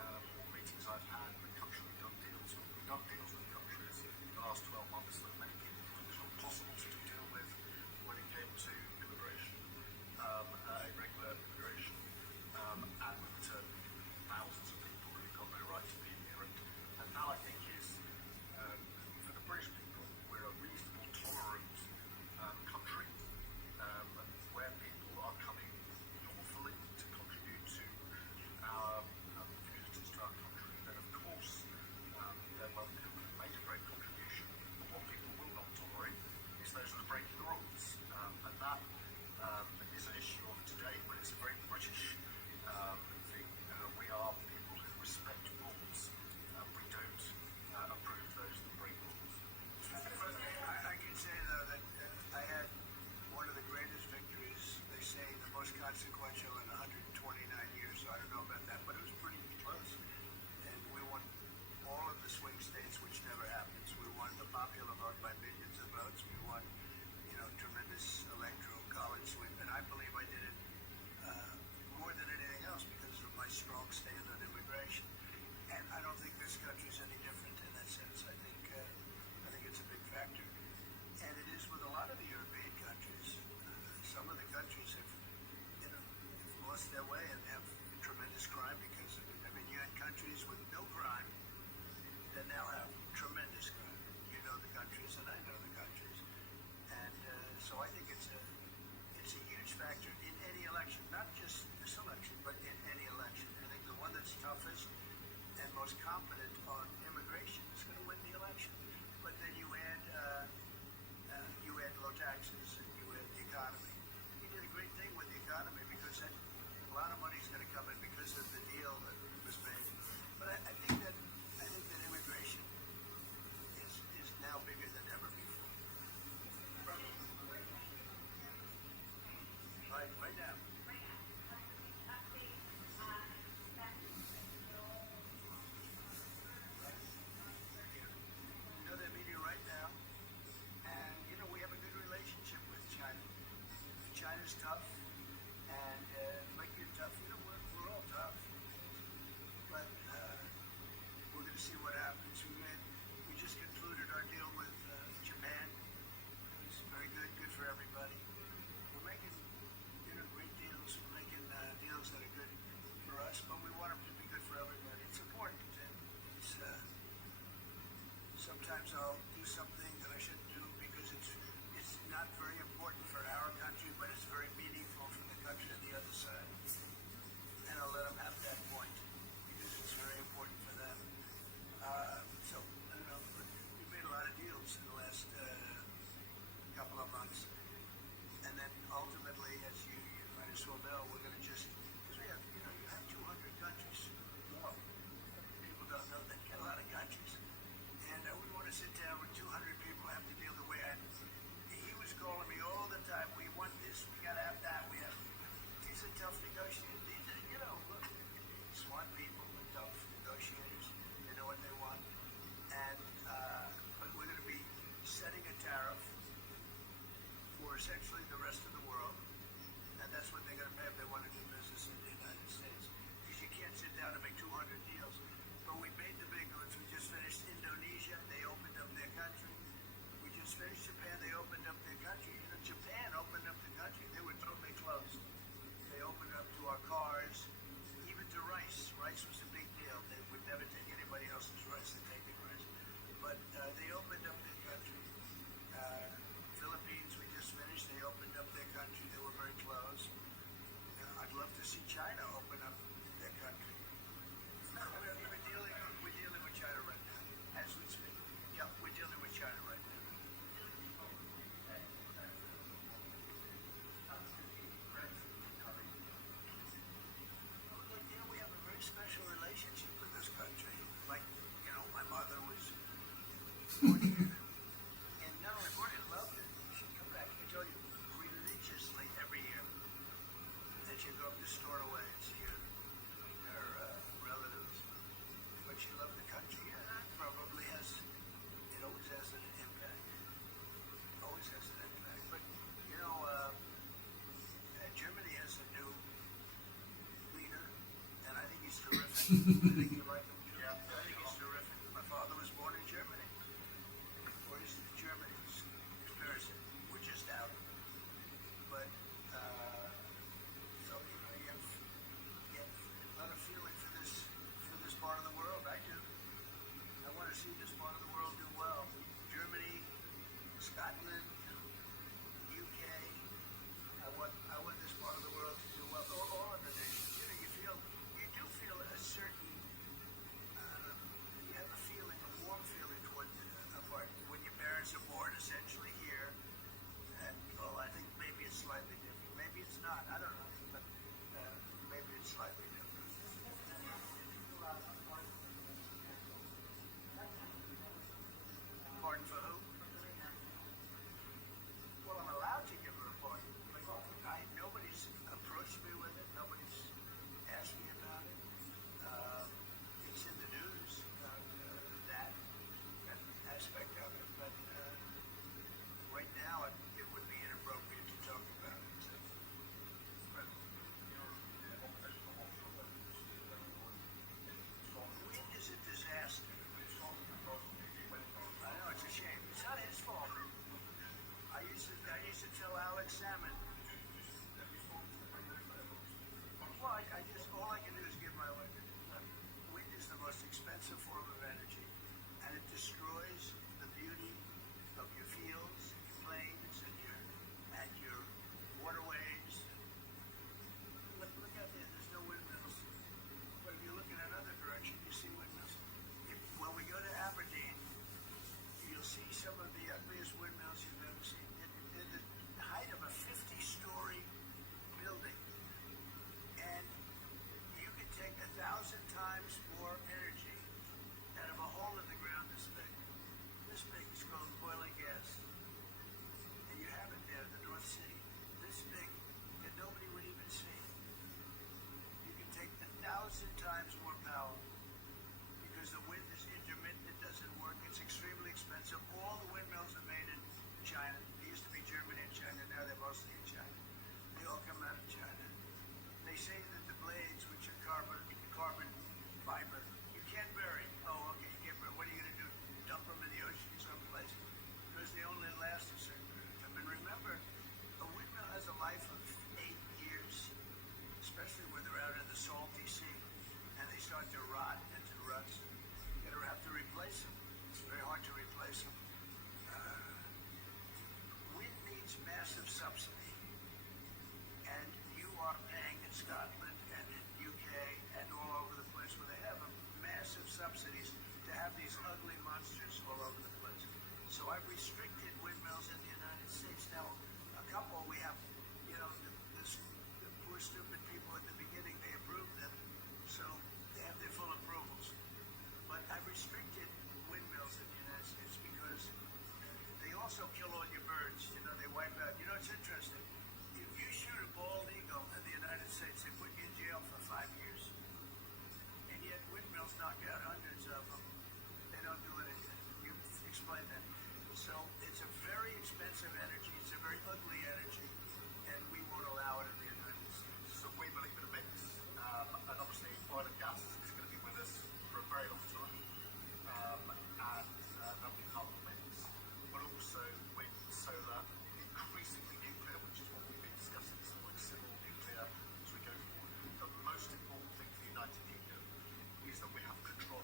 all meetings I've had with countries, we've done deals with countries in the last 12 months that many people thought it was not possible to deal with when it came to immigration, irregular immigration, and we've returned thousands of people who've got no right to be here. And that, I think, is, for the British people, we're a reasonable, tolerant country. think you like him too. I think he's terrific. My father was born in Germany. Or is it Germany's comparison? We're just out. But, so, you know, you have a lot of feeling for this part of the world. I do. I want to see this part of the world do well. Germany, Scotland, UK. I want this part of the world to do well. All of the nations. You know, you do feel a certain, you have a feeling, a warm feeling toward a part when your parents are born essentially here. And I think maybe it's slightly different. Maybe it's not. I don't know, but maybe it's slightly different. Pardon for who? Well, I'm allowed to give her a pardon. Nobody's approached me with it. Nobody's asked me about it. It's in the news, that aspect of it. But right now, it would be inappropriate to talk about it. So, but, wind is a disaster. I know, it's a shame. It's not his fault. I used to tell Alex Salmon. Well, all I can do is give my wind. Wind is the most expensive form of energy, and it destroys the beauty of your fields, your plains, and your waterways. Look out there. There's no windmills. But if you look in another direction, you see windmills. When we go to Aberdeen, you'll see some of the ugliest windmills you've ever seen. They're the height of a 50-story building. And you can take 1,000 times more energy out of a hole in the ground this big. This big is called oil and gas. And you have it there, the North Sea. This big that nobody would even see. You can take 1,000 times more power because the wind is intermittent, it doesn't work, it's extremely expensive. All the windmills are made in China. They used to be Germany and China, now they're mostly in China. They all come out of China. They say that the blades, which are carbon fiber, you can't bury. Oh, okay, you can't bury. What are you going to do? Dump them in the ocean someplace? Because they only last a certain period of time. And remember, a windmill has a life of 8 years, especially when they're out in the salty sea, and they start to rot and to rust. You're going to have to replace them. It's very hard to replace them. Wind needs massive subsidy, and you are paying in Scotland and in UK and all over the place where they have massive subsidies to have these ugly monsters all over the place. So I've restricted windmills in the United States. Now, a couple we have, you know, the poor stupid people at the beginning, they approved them, so they have their full approvals. But I've restricted windmills in the United States because they also kill all your birds. You know, they wipe out. You know, it's interesting. If you shoot a bald eagle in the United States, they put you in jail for 5 years. And yet windmills knock out hundreds of them. They don't do anything. You explain that. So it's a very expensive energy. It's a very ugly energy, and we won't allow it in the United States. So we believe in a mix, and obviously oil and gas is going to be with us for a very long time, and we can't mix, but also wind, solar, increasingly nuclear, which is what we've been discussing, so like civil nuclear as we go forward. The most important thing for the United Kingdom is that we have control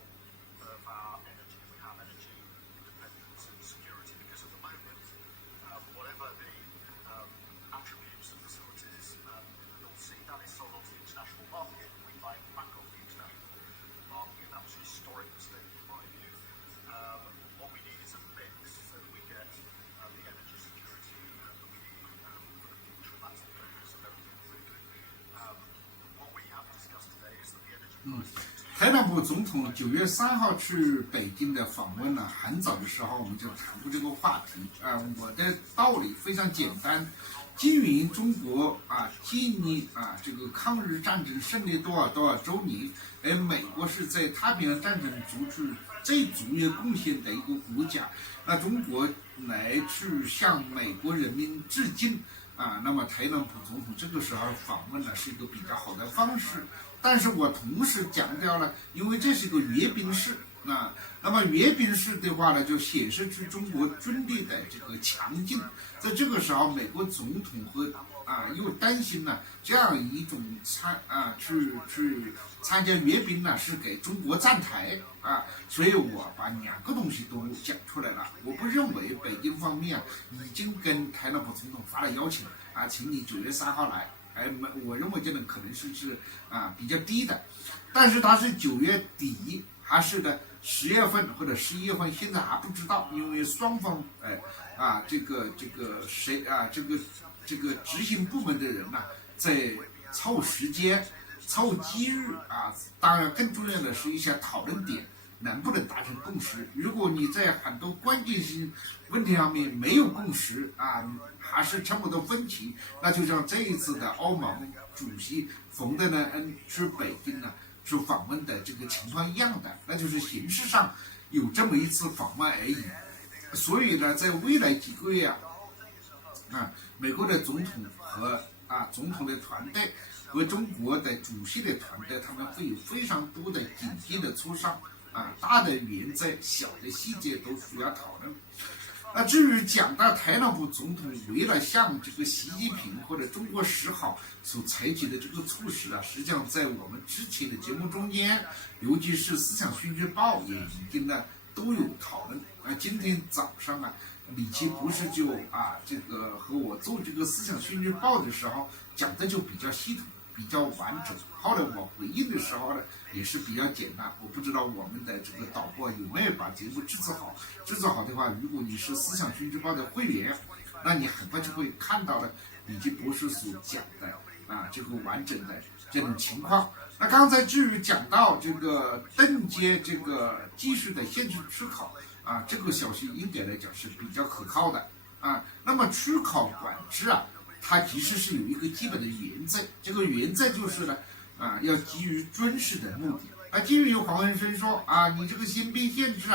of our energy. We have energy independence and security, because at the moment, whatever the attributes and facilities in the North Sea, that is sold onto the international market. We buy it back off the international market. That was a historic mistake in my view. What we need is a mix so that we get the energy security that we need for the future. That's the focus of everything we're doing. What we have discussed today is that the energy prices. 特朗普总统9月3号去北京的访问呢，很早的时候我们就谈过这个话题。我的道理非常简单，基于中国纪念这个抗日战争胜利多少周年，而美国是在太平洋战争中最主要贡献的一个国家，那中国来去向美国人民致敬那么特朗普总统这个时候访问呢是一个比较好的方式。但是我同时强调了，因为这是个阅兵式啊，那么阅兵式的话呢，就显示出中国军力的这个强劲。在这个时候，美国总统又担心呢，这样一种去参加阅兵呢，是给中国站台啊，所以我把两个东西都讲出来了。我不认为北京方面已经跟特朗普总统发了邀请啊，请你9月3号来。我认为这种可能性是比较低的，但是它是9月底还是呢10月份或者11月份，现在还不知道，因为双方这个执行部门的人呢在凑时间、凑机遇啊。当然，更重要的是一些讨论点能不能达成共识。如果你在很多关键性问题上面没有共识啊，还是这么多分歧，那就像这一次的欧盟主席冯德莱恩去北京呢去访问的这个情况一样的，那就是形式上有这么一次访问而已。所以呢，在未来几个月美国的总统和总统的团队和中国的主席的团队，他们会有非常多的紧急的磋商大的原则、小的细节都需要讨论。那至于讲到特朗普总统为了向这个习近平或者中国10号所采取的这个措施实际上在我们之前的节目中间，尤其是思想新日报也已经呢都有讨论今天早上李奇博士就这个和我做这个思想新日报的时候讲的就比较系统、比较完整。后来我回应的时候呢，也是比较简单。我不知道我们的这个导播有没有把节目制作好。制作好的话，如果你是思想新日报的会员，那你很快就会看到了李奇博士所讲的这个完整的这种情况。那刚才至于讲到这个邓接这个继续的限制出口这个消息应该来讲是比较可靠的那么出口管制它其实是有一个基本的原则，这个原则就是呢要基于军事的目的。基于黄文生说你这个新兵限制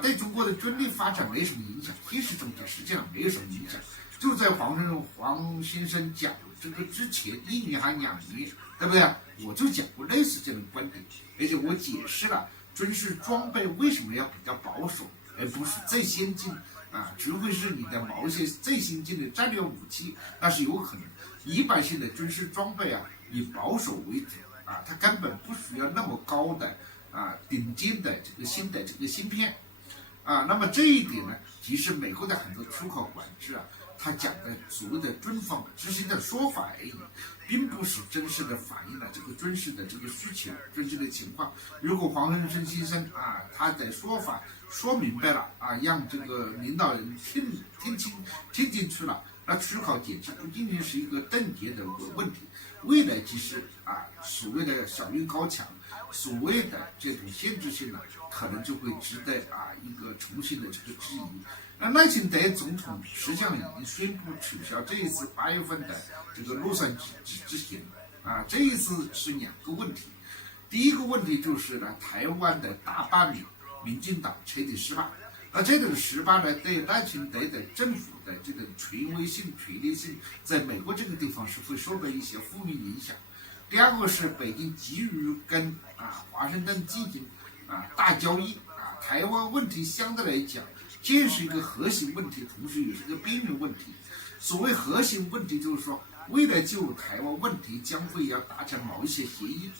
对中国的军力发展没什么影响，现实中实际上没有什么影响。就在黄先生讲这个之前1年还2年，对不对？我就讲过类似这种观点，而且我解释了军事装备为什么要比较保守，而不是最先进除非是你的某一些最先进的战略武器，那是有可能。一般性的军事装备以保守为主它根本不需要那么高的顶尖的这个新的这个芯片那么这一点呢，其实美国的很多出口管制他讲的所谓的军方执行的说法而已，并不是真实的反映了这个军事的这个需求、真实的情况。如果黄仁生先生他的说法说明白了让这个领导人听进去了，那出口简直不仅仅是一个邓接的问题，未来其实所谓的小运高墙，所谓的这种限制性可能就会值得一个重新的这个质疑。那赖清德总统实际上已经宣布取消这一次8月份的这个洛杉矶之行这一次是2个问题。第一个问题就是呢，台湾的大罢免，民进党彻底失败。那这种失败呢，对赖清德的政府的这种权威性、权力性，在美国这个地方是会受到一些负面影响。第二个是北京急于跟华盛顿进行大交易台湾问题相对来讲，既是一个核心问题，同时也是一个边缘问题。所谓核心问题，就是说，为了就台湾问题，将会要达成某一些协议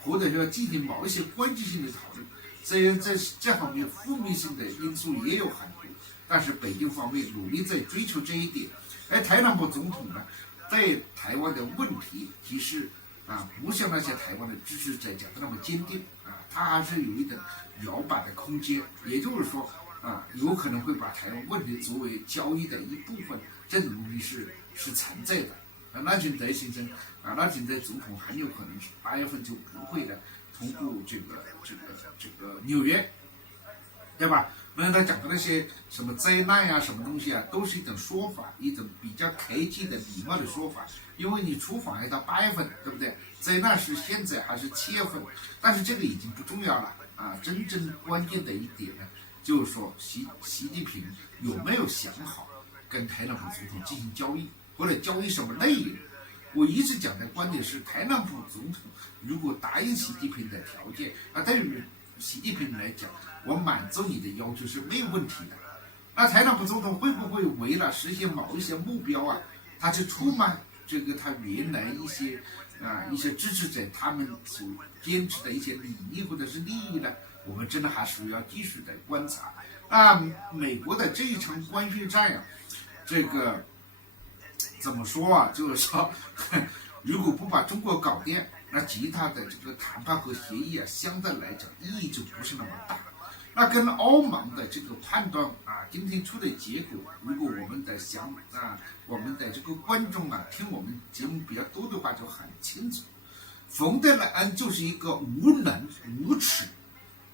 或者说进行某一些关键性的讨论。虽然在这方面负面性的因素也有很多，但是北京方面努力在追求这一点。而特朗普总统呢，在台湾的问题其实不像那些台湾的支持者讲的那么坚定他还是有一点摇摆的空间。也就是说有可能会把台湾问题作为交易的一部分，这种东西是存在的。赖清德先生赖清德总统很有可能是8月份就不会的通过这个纽约，对吧？那他讲的那些什么灾难什么东西都是一种说法，一种比较客气的礼貌的说法。因为你出访要到8月份，对不对？灾难是现在还是7月份？但是这个已经不重要了真正关键的一点呢，就是说习近平有没有想好跟特朗普总统进行交易，或者交易什么内容我一直讲的观点是，特朗普总统如果答应习近平的条件，对于习近平来讲，我满足你的要求是没有问题的。那特朗普总统会不会为了实现某一些目标啊，他去出卖这个他原来一些支持者他们所坚持的一些理念或者是利益呢？我们真的还是要继续的观察。美国的这一场关税战呀，这个怎么说啊？就是说，如果不把中国搞定，那其他的这个谈判和协议啊，相对来讲意义就不是那么大。那跟欧盟的这个判断啊，今天出的结果，如果我们的我们的这个观众啊，听我们节目比较多的话，就很清楚，冯德莱恩就是一个无能无耻，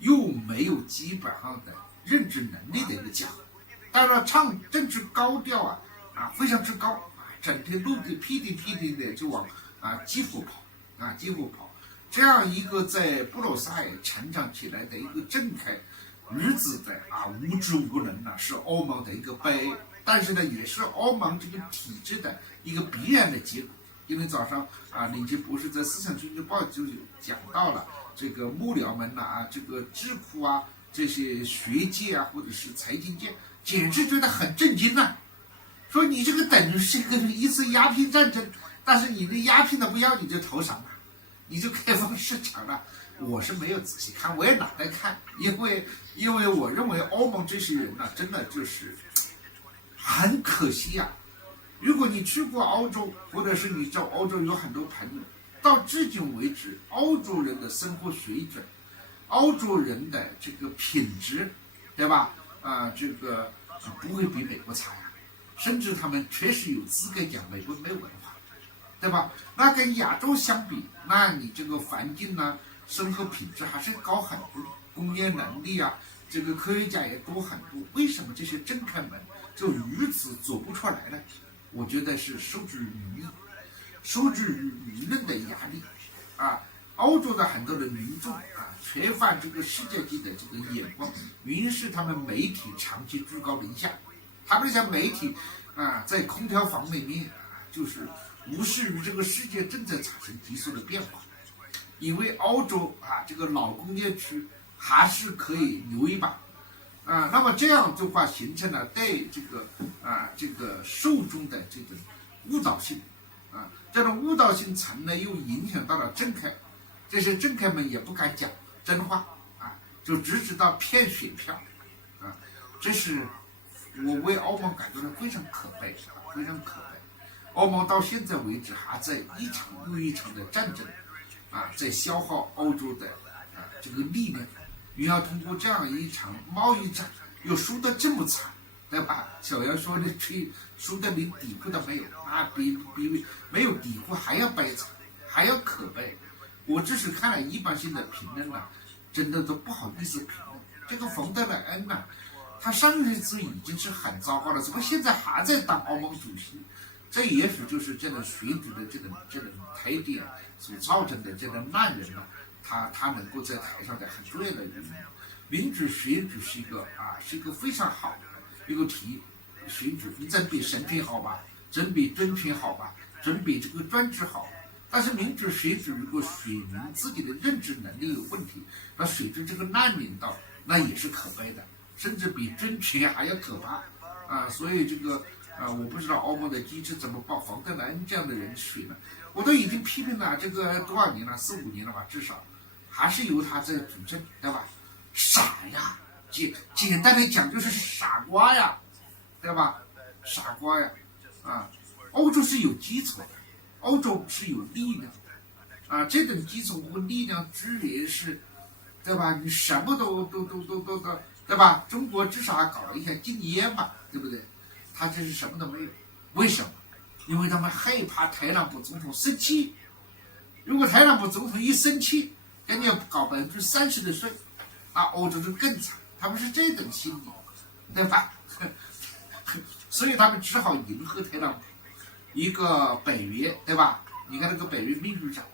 又没有基本上的认知能力的一个家伙。当然，唱政治高调啊，非常之高，整天露的屁颠的就往基辅跑，基辅跑。这样一个在布鲁塞尔成长起来的一个政客，日子的无知无能是欧盟的一个悲，但是呢，也是欧盟这个体制的一个必然的结果。因为早上李杰博士在《思想军事报》就有讲到了这个幕僚们这个智库这些学界或者是财经界，简直觉得很震惊说你这个等于是一次鸦片战争，但是你的鸦片都不要你就投降了，你就开放市场了。我是没有仔细看，我也懒得看，因为我认为欧盟这些人真的就是很可惜如果你去过欧洲，或者是你在欧洲有很多朋友，到至今为止，欧洲人的生活水准，欧洲人的这个品质，对吧？这个不会比美国差甚至他们确实有资格讲美国没文化，对吧？那跟亚洲相比，那你这个环境生活品质还是高很多，工业能力这个科学家也多很多。为什么这些政客们就如此走不出来呢？我觉得是受制于舆论的压力欧洲的很多的民众缺乏这个世界级的这个眼光，原因是他们媒体长期居高临下，他们这些媒体在空调房里面就是无视于这个世界正在产生急速的变化。因为欧洲这个老工业区还是可以留一把那么这样的话形成了对这个受众的这种误导性这种误导性层呢，又影响到了政客，这些政客们也不敢讲真话就只知道骗选票这是我为欧盟感到非常可悲，非常可悲。欧盟到现在为止还在一场又一场的战争在消耗欧洲的这个力量，你要通过这样一场贸易战又输得这么惨，对吧？小杨说的输得连底裤都没有比没有底裤还要悲惨，还要可悲。我只是看了一般性的评论真的都不好意思评论。这个冯德莱恩他上一次已经是很糟糕了，怎么现在还在当欧盟主席？这也许就是这种选举的这种特点所造成的这种烂人他能够在台上的很重要的原因。民主选举是一个非常好的一个选举，你真比神权好吧，真比专权好吧，真比这个专制好。但是民主选举如果选民自己的认知能力有问题，那选出这个烂领导，那也是可悲的，甚至比专权还要可怕所以这个我不知道欧盟的机制怎么把冯德莱恩这样的人选了。我都已经批评了这个多少年了，4、5年了吧，至少还是由他在主政，对吧？傻呀，简单的讲就是傻瓜呀，对吧？傻瓜呀欧洲是有基础的，欧洲是有力量这种基础和力量之源是，对吧？你什么都对吧？中国至少还搞了一下禁烟嘛，对不对？他这是什么都没有，为什么？因为他们害怕特朗普总统生气。如果特朗普总统一生气，人家搞30%的税欧洲就更惨，他们是这种心理，对吧？所以他们只好迎合特朗普。一个北约，对吧？你看那个北约秘书长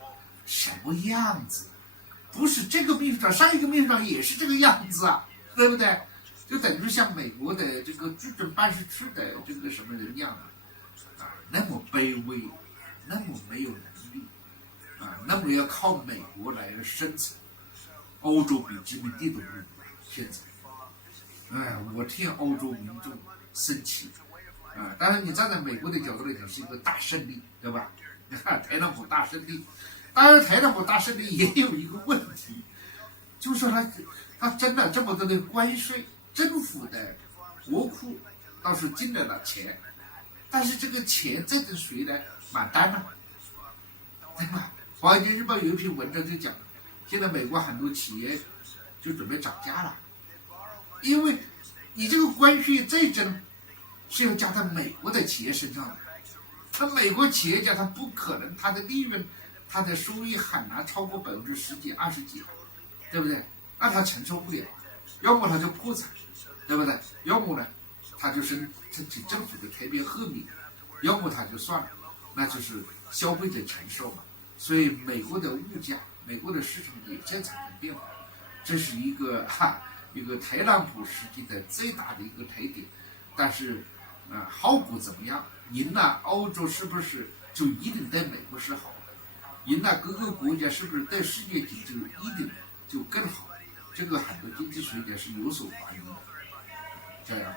什么样子？不是这个秘书长，上一个秘书长也是这个样子对不对？就等于像美国的这个驻准办事处的这个什么人样那么卑微，那么没有能力那么要靠美国来生存，欧洲比殖民地都不如现在。我替欧洲民众生气当然你站在美国的角度来讲是一个大胜利，对吧？特朗普大胜利，当然特朗普大胜利也有一个问题，就是说他真的这么多的关税，政府的国库倒是进来了钱，但是这个钱再跟谁来买单呢？对吧？《华尔街日报》有一篇文章就讲，现在美国很多企业就准备涨价了，因为你这个关税再征是要加到美国的企业身上的，那美国企业家他不可能，他的利润、他的收益很难超过10%几、20%几，对不对？那他承受不了，要么他就破产，对不对？要么呢，他就是请政府的特别豁免，要么他就算了，那就是消费者承受嘛。所以美国的物价、美国的市场也在产生变化，这是一个特朗普时期的最大的一个特点。但是后果怎么样？赢了欧洲是不是就一定对美国是好的？赢了各个国家是不是对世界经济一定就更好？这个很多经济学家是有所怀疑的。这样。